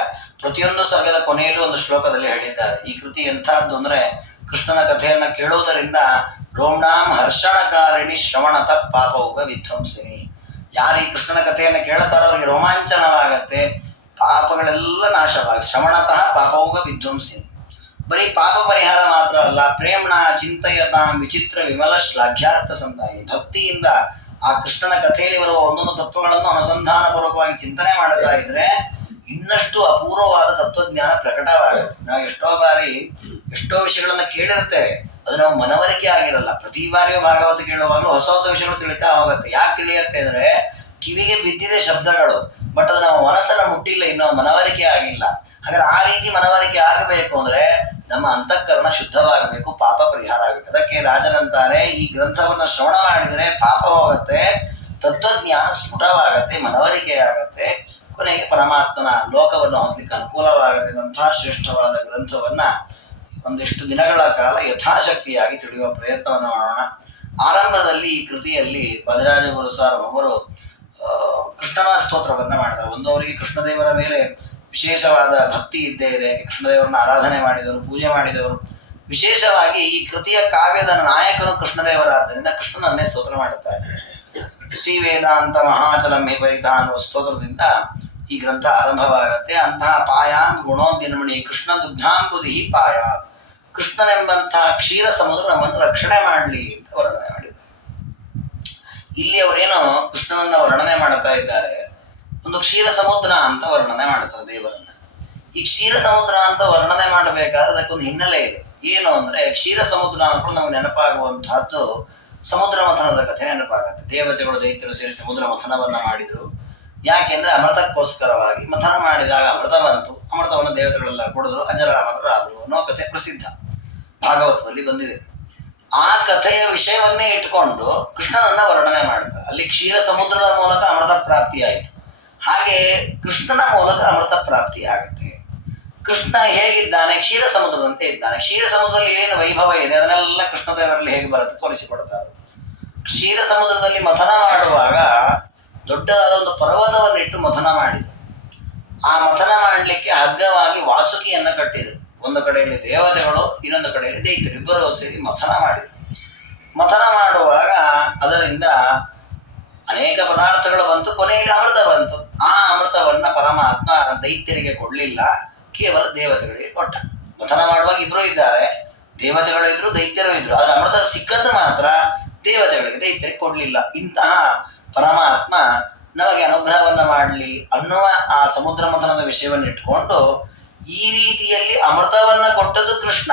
ಪ್ರತಿಯೊಂದು ಸರ್ಗದ ಕೊನೆಯಲ್ಲೂ ಒಂದು ಶ್ಲೋಕದಲ್ಲಿ ಹೇಳಿದ್ದಾರೆ. ಈ ಕೃತಿ ಎಂಥದ್ದು ಅಂದರೆ, ಕೃಷ್ಣನ ಕಥೆಯನ್ನು ಕೇಳುವುದರಿಂದ ರೋಮ್ನಾಂ ಹರ್ಷಣಕಾರಿಣಿ ಶ್ರವಣತ ಪಾಪೌಗ ವಿಧ್ವಂಸಿನಿ. ಯಾರು ಈ ಕೃಷ್ಣನ ಕಥೆಯನ್ನು ಕೇಳ್ತಾರೋ ಅವರಿಗೆ ರೋಮಾಂಚನವಾಗತ್ತೆ, ಪಾಪಗಳೆಲ್ಲ ನಾಶವಾಗಿ. ಶ್ರವಣತಃ ಪಾಪೌಗ ವಿಧ್ವಂಸಿನಿ. ಬರೀ ಪಾಪ ಪರಿಹಾರ ಮಾತ್ರ ಅಲ್ಲ, ಪ್ರೇಮ್ಣ ಚಿಂತಯತಾಂ ವಿಚಿತ್ರ ವಿಮಲ ಶ್ಲಾಘ್ಯಾರ್ಥ ಸಂದಾಯಿ. ಭಕ್ತಿಯಿಂದ ಆ ಕೃಷ್ಣನ ಕಥೆಯಲ್ಲಿ ಬರುವ ಒಂದೊಂದು ತತ್ವಗಳನ್ನು ಅನುಸಂಧಾನಪೂರ್ವಕವಾಗಿ ಚಿಂತನೆ ಮಾಡುತ್ತಾ ಇದ್ರೆ ಇನ್ನಷ್ಟು ಅಪೂರ್ವವಾದ ತತ್ವಜ್ಞಾನ ಪ್ರಕಟವಾಗುತ್ತೆ. ನಾವು ಎಷ್ಟೋ ಬಾರಿ ಎಷ್ಟೋ ವಿಷಯಗಳನ್ನ ಕೇಳಿರ್ತೇವೆ, ಅದು ನಾವು ಮನವರಿಕೆ ಆಗಿರಲ್ಲ. ಪ್ರತಿ ಬಾರಿಯೂ ಭಾಗವತ ಕೇಳುವಾಗಲೂ ಹೊಸ ಹೊಸ ವಿಷಯಗಳು ತಿಳಿತಾ ಹೋಗುತ್ತೆ. ಯಾಕೆ ತಿಳಿಯುತ್ತೆ ಅಂದರೆ, ಕಿವಿಗೆ ಬಿದ್ದಿದೆ ಶಬ್ದಗಳು, ಬಟ್ ಅದು ನಮ್ಮ ಮನಸ್ಸನ್ನು ಮುಟ್ಟಿಲ್ಲ, ಇನ್ನೂ ಮನವರಿಕೆ ಆಗಿಲ್ಲ. ಹಾಗಾದ್ರೆ ಆ ರೀತಿ ಮನವರಿಕೆ ಆಗಬೇಕು ಅಂದ್ರೆ ನಮ್ಮ ಅಂತಃಕರಣ ಶುದ್ಧವಾಗಬೇಕು, ಪಾಪ ಪರಿಹಾರ ಆಗಬೇಕು. ಅದಕ್ಕೆ ರಾಜನಂತಾರೆ, ಈ ಗ್ರಂಥವನ್ನು ಶ್ರವಣ ಮಾಡಿದರೆ ಪಾಪ ಹೋಗುತ್ತೆ, ತತ್ವಜ್ಞಾನ ಸ್ಫುಟವಾಗತ್ತೆ, ಮನವರಿಕೆ ಆಗತ್ತೆ, ಕೊನೆಗೆ ಪರಮಾತ್ಮನ ಲೋಕವನ್ನು ಹೊಂದಲಿಕ್ಕೆ ಅನುಕೂಲವಾಗದಂತಹ ಶ್ರೇಷ್ಠವಾದ ಗ್ರಂಥವನ್ನ ಒಂದಿಷ್ಟು ದಿನಗಳ ಕಾಲ ಯಥಾಶಕ್ತಿಯಾಗಿ ತಿಳಿಯುವ ಪ್ರಯತ್ನವನ್ನು ಮಾಡೋಣ. ಆರಂಭದಲ್ಲಿ ಈ ಕೃತಿಯಲ್ಲಿ ಭದ್ರಾಜ ಗುರುಸಾರ್ ಅವರು ಕೃಷ್ಣನ ಸ್ತೋತ್ರವನ್ನ ಮಾಡ್ತಾರೆ. ಒಂದು ಅವರಿಗೆ ಕೃಷ್ಣದೇವರ ಮೇಲೆ ವಿಶೇಷವಾದ ಭಕ್ತಿ ಇದ್ದೇ ಇದೆ. ಕೃಷ್ಣದೇವರನ್ನ ಆರಾಧನೆ ಮಾಡಿದವರು, ಪೂಜೆ ಮಾಡಿದವರು. ವಿಶೇಷವಾಗಿ ಈ ಕೃತಿಯ ಕಾವ್ಯದ ನಾಯಕನು ಕೃಷ್ಣದೇವರಾದ್ದರಿಂದ ಕೃಷ್ಣನನ್ನೇ ಸ್ತೋತ್ರ ಮಾಡುತ್ತಾರೆ. ಶ್ರೀ ವೇದಾಂತ ಮಹಾಚಲಂ ಹಿ ಪರಿತ ಅನ್ನುವ ಸ್ತೋತ್ರದಿಂದ ಈ ಗ್ರಂಥ ಆರಂಭವಾಗುತ್ತೆ. ಅಂತಹ ಪಾಯಾಂ ಗುಣೋದ್ಯನ್ಮಣಿ ಕೃಷ್ಣ ದುಗ್ಧಾಂಬುದಿ ಪಾಯ, ಕೃಷ್ಣನೆಂಬಂತಹ ಕ್ಷೀರ ಸಮುದ್ರ ನಮ್ಮನ್ನು ರಕ್ಷಣೆ ಮಾಡಲಿ ಅಂತ ವರ್ಣನೆ ಮಾಡಿದ್ದಾರೆ. ಇಲ್ಲಿ ಅವರೇನು ಕೃಷ್ಣನನ್ನ ವರ್ಣನೆ ಮಾಡ್ತಾ ಇದ್ದಾರೆ, ಒಂದು ಕ್ಷೀರ ಸಮುದ್ರ ಅಂತ ವರ್ಣನೆ ಮಾಡ್ತಾರೆ ದೇವರನ್ನ. ಈ ಕ್ಷೀರ ಸಮುದ್ರ ಅಂತ ವರ್ಣನೆ ಮಾಡಬೇಕಾದ್ರೆ ಅದಕ್ಕೊಂದು ಹಿನ್ನೆಲೆ ಇದೆ. ಏನು ಅಂದ್ರೆ, ಕ್ಷೀರ ಸಮುದ್ರ ಅಂದ್ಕೊಂಡು ನಮ್ಗೆ ನೆನಪಾಗುವಂತಹದ್ದು ಸಮುದ್ರ ಮಥನದ ಕಥೆ ನೆನಪಾಗತ್ತೆ. ದೇವತೆಗಳು ದೈತ್ಯರು ಸೇರಿ ಸಮುದ್ರ ಮಥನವನ್ನ ಮಾಡಿದ್ರು. ಯಾಕೆಂದ್ರೆ ಅಮೃತಕ್ಕೋಸ್ಕರವಾಗಿ ಮಥನ ಮಾಡಿದಾಗ ಅಮೃತ ಬಂತು. ಅಮೃತವನ್ನು ದೇವತೆಗಳೆಲ್ಲ ಕುಡಿದ್ರು, ಅಜರಾಮರರಾದ್ರು ಅನ್ನೋ ಕಥೆ ಪ್ರಸಿದ್ಧ, ಭಾಗವತದಲ್ಲಿ ಬಂದಿದೆ. ಆ ಕಥೆಯ ವಿಷಯವನ್ನೇ ಇಟ್ಕೊಂಡು ಕೃಷ್ಣನನ್ನ ವರ್ಣನೆ ಮಾಡ್ತಾರೆ. ಅಲ್ಲಿ ಕ್ಷೀರ ಸಮುದ್ರದ ಮೂಲಕ ಅಮೃತ ಪ್ರಾಪ್ತಿ ಆಯಿತು. ಹಾಗೆ ಕೃಷ್ಣನ ಮೂಲಕ ಅಮೃತ ಪ್ರಾಪ್ತಿ ಆಗುತ್ತೆ. ಕೃಷ್ಣ ಹೇಗಿದ್ದಾನೆ? ಕ್ಷೀರ ಸಮುದ್ರದಂತೆ ಇದ್ದಾನೆ. ಕ್ಷೀರ ಸಮುದ್ರದಲ್ಲಿ ಏನೇನು ವೈಭವ ಇದೆ ಅದನ್ನೆಲ್ಲ ಕೃಷ್ಣದೇವರಲ್ಲಿ ಹೇಗೆ ಬರುತ್ತೆ ತೋರಿಸಿಕೊಡ್ತಾರೆ. ಕ್ಷೀರ ಸಮುದ್ರದಲ್ಲಿ ಮಥನ ಮಾಡುವಾಗ ದೊಡ್ಡದಾದ ಒಂದು ಪರ್ವತವನ್ನಿಟ್ಟು ಮಥನ ಮಾಡಿದರು. ಆ ಮಥನ ಮಾಡಲಿಕ್ಕೆ ಹಗ್ಗವಾಗಿ ವಾಸುಕಿಯನ್ನು ಕಟ್ಟಿದರು. ಒಂದು ಕಡೆಯಲ್ಲಿ ದೇವತೆಗಳು, ಇನ್ನೊಂದು ಕಡೆಯಲ್ಲಿ ದೈತ್ಯರು, ಇಬ್ಬರು ಸೇರಿ ಮಥನ ಮಾಡಿದರು. ಮಥನ ಮಾಡುವಾಗ ಅದರಿಂದ ಅನೇಕ ಪದಾರ್ಥಗಳು ಬಂತು, ಕೊನೆಯಲ್ಲಿ ಅಮೃತ ಬಂತು. ಆ ಅಮೃತವನ್ನ ಪರಮಾತ್ಮ ದೈತ್ಯರಿಗೆ ಕೊಡಲಿಲ್ಲ, ಕೇವಲ ದೇವತೆಗಳಿಗೆ ಕೊಟ್ಟ. ಮಥನ ಮಾಡುವಾಗ ಇಬ್ರು ಇದ್ದಾರೆ, ದೇವತೆಗಳು ಇದ್ರು, ದೈತ್ಯರು ಇದ್ರು. ಆದ್ರೆ ಅಮೃತ ಸಿಕ್ಕದ್ದು ಮಾತ್ರ ದೇವತೆಗಳಿಗೆ, ದೈತ್ಯರಿಗೆ ಕೊಡ್ಲಿಲ್ಲ. ಇಂತಹ ಪರಮಾತ್ಮ ನಮಗೆ ಅನುಗ್ರಹವನ್ನ ಮಾಡಲಿ ಅನ್ನುವ ಆ ಸಮುದ್ರ ಮಥನದ ವಿಷಯವನ್ನು ಇಟ್ಕೊಂಡು ಈ ರೀತಿಯಲ್ಲಿ ಅಮೃತವನ್ನ ಕೊಟ್ಟದ್ದು ಕೃಷ್ಣ.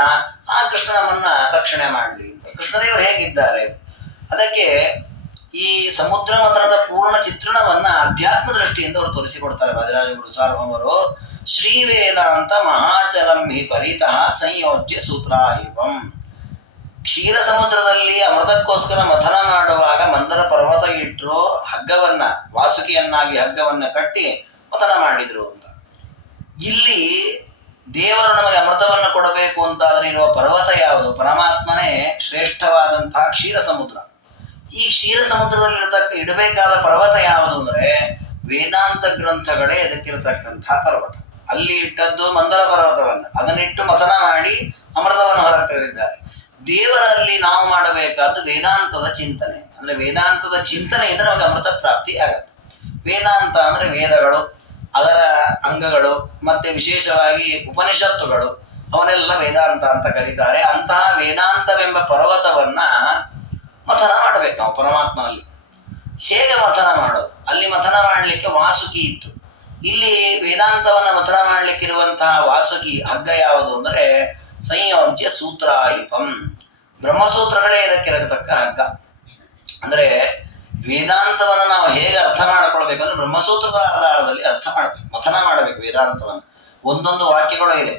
ಆ ಕೃಷ್ಣ ನಮ್ಮನ್ನ ರಕ್ಷಣೆ ಮಾಡಲಿ ಅಂತ ಕೃಷ್ಣದೇವರು ಹೇಗಿದ್ದಾರೆ ಅದಕ್ಕೆ ಈ ಸಮುದ್ರ ಮಥನದ ಪೂರ್ಣ ಚಿತ್ರಣವನ್ನ ಅಧ್ಯಾತ್ಮ ದೃಷ್ಟಿಯಿಂದ ಅವರು ತೋರಿಸಿಕೊಡ್ತಾರೆ ಭದ್ರಾಜ ಗುರುಸಾರ್ ಅವರು. ಶ್ರೀ ವೇದಾಂತ ಮಹಾಚಲಂ ಹಿ ಪರಿತಃ ಸಂಯೋಜ್ಯ ಸೂತ್ರಾಹಿಪಂ. ಕ್ಷೀರ ಸಮುದ್ರದಲ್ಲಿ ಅಮೃತಕ್ಕೋಸ್ಕರ ಮಥನ ಮಾಡುವಾಗ ಮಂದರ ಪರ್ವತ ಇಟ್ಟರು, ಹಗ್ಗವನ್ನ ವಾಸುಕಿಯನ್ನಾಗಿ ಹಗ್ಗವನ್ನ ಕಟ್ಟಿ ಮಥನ ಮಾಡಿದ್ರು ಅಂತ. ಇಲ್ಲಿ ದೇವರು ನಮಗೆ ಅಮೃತವನ್ನು ಕೊಡಬೇಕು ಅಂತಾದ್ರೆ ಇರುವ ಪರ್ವತ ಯಾವುದು? ಪರಮಾತ್ಮನೇ ಶ್ರೇಷ್ಠವಾದಂತಹ ಕ್ಷೀರ ಸಮುದ್ರ. ಈ ಕ್ಷೀರ ಸಮುದ್ರದಲ್ಲಿ ಇಡಬೇಕಾದ ಪರ್ವತ ಯಾವುದು ಅಂದ್ರೆ ವೇದಾಂತ ಗ್ರಂಥಗಳೇ ಇದಕ್ಕಿರತಕ್ಕಂತಹ ಪರ್ವತ. ಅಲ್ಲಿ ಇಟ್ಟದ್ದು ಮಂದರ ಪರ್ವತವನ್ನ, ಅದನ್ನಿಟ್ಟು ಮಥನ ಮಾಡಿ ಅಮೃತವನ್ನು ಹೊರಗೆ ತೆಗೆದಿದ್ದಾರೆ. ದೇವರಲ್ಲಿ ನಾವು ಮಾಡಬೇಕಾದ್ದು ವೇದಾಂತದ ಚಿಂತನೆ. ಅಂದ್ರೆ ವೇದಾಂತದ ಚಿಂತನೆಯಿಂದ ನಮಗೆ ಅಮೃತ ಪ್ರಾಪ್ತಿ ಆಗತ್ತೆ. ವೇದಾಂತ ಅಂದ್ರೆ ವೇದಗಳು, ಅದರ ಅಂಗಗಳು, ಮತ್ತೆ ವಿಶೇಷವಾಗಿ ಉಪನಿಷತ್ತುಗಳು, ಅವನ್ನೆಲ್ಲ ವೇದಾಂತ ಅಂತ ಕರೀತಾರೆ. ಅಂತಹ ವೇದಾಂತವೆಂಬ ಪರ್ವತವನ್ನ ಮಥನ ಮಾಡಬೇಕು ನಾವು ಪರಮಾತ್ಮನಲ್ಲಿ. ಹೇಗೆ ಮಥನ ಮಾಡೋದು? ಅಲ್ಲಿ ಮಥನ ಮಾಡಲಿಕ್ಕೆ ವಾಸುಕಿ ಇತ್ತು. ಇಲ್ಲಿ ವೇದಾಂತವನ್ನ ಮಥನ ಮಾಡಲಿಕ್ಕಿರುವಂತಹ ವಾಸುಕಿ ಹಗ್ಗ ಯಾವುದು ಅಂದರೆ ಸಂಯೋಜ್ಯ ಸೂತ್ರಾಹಿಪಂ. ಬ್ರಹ್ಮಸೂತ್ರಗಳೇ ಇದಕ್ಕಿರತಕ್ಕ ಹಗ್ಗ. ಅಂದ್ರೆ ವೇದಾಂತವನ್ನು ನಾವು ಹೇಗೆ ಅರ್ಥ ಮಾಡಿಕೊಳ್ಬೇಕಂದ್ರೆ ಬ್ರಹ್ಮಸೂತ್ರದ ಆಧಾರದಲ್ಲಿ ಅರ್ಥ ಮಾಡಬೇಕು, ಮಥನ ಮಾಡಬೇಕು ವೇದಾಂತವನ್ನು. ಒಂದೊಂದು ವಾಕ್ಯಗಳು ಇದೆ.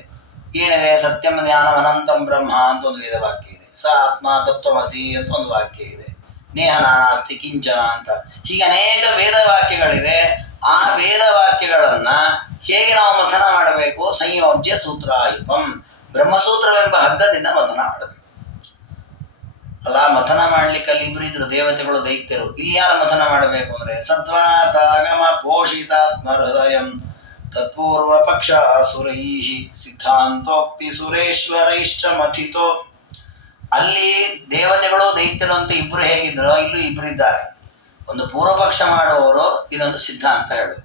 ಏನಿದೆ? ಸತ್ಯಂ ಜ್ಞಾನಂ ಅನಂತಂ ಬ್ರಹ್ಮ ಅಂತ ಒಂದು ವೇದ ವಾಕ್ಯ ಇದೆ. ಸ ಆತ್ಮ ತತ್ವಮಸಿ ಅಂತ ಒಂದು ವಾಕ್ಯ ಇದೆ. ನೇಹ ನಾನಾಸ್ತಿ ಕಿಂಚನ ಅಂತ. ಹೀಗೆ ಅನೇಕ ವೇದ ವಾಕ್ಯಗಳಿದೆ. ಆ ವೇದ ವಾಕ್ಯಗಳನ್ನ ಹೇಗೆ ನಾವು ಮಥನ ಮಾಡಬೇಕು? ಸಂಯೋಜ್ಯ ಸೂತ್ರಾಹಿಪಂ. ಬ್ರಹ್ಮಸೂತ್ರವೆಂಬ ಹಗ್ಗದಿಂದ ಮಥನ ಮಾಡಬೇಕು. ಅಲ್ಲ, ಮಥನ ಮಾಡ್ಲಿಕ್ಕೆ ಅಲ್ಲಿ ಇಬ್ರು ಇದ್ರು, ದೇವತೆಗಳು ದೈತ್ಯರು. ಇಲ್ಲಿ ಯಾರು ಮಥನ ಮಾಡಬೇಕು ಅಂದ್ರೆ ಸತ್ವಾತಾಗಮ ಪೋಷಿತಾತ್ಮ ಹೃದಯಂ ತತ್ಪೂರ್ವ ಪಕ್ಷ ಸುರೈಹಿ ಸಿದ್ಧಾಂತೋಕ್ತಿ ಸುರೇಶ್ವರೈಶ್ಚ ಮಥಿತೋ. ಅಲ್ಲಿ ದೇವತೆಗಳು ದೈತ್ಯರು ಅಂತ ಇಬ್ರು ಹೇಗಿದ್ರು, ಇಲ್ಲೂ ಇಬ್ರು ಇದ್ದಾರೆ. ಒಂದು ಪೂರ್ವ ಪಕ್ಷ ಮಾಡುವವರು, ಇದೊಂದು ಸಿದ್ಧಾಂತ ಹೇಳುದು.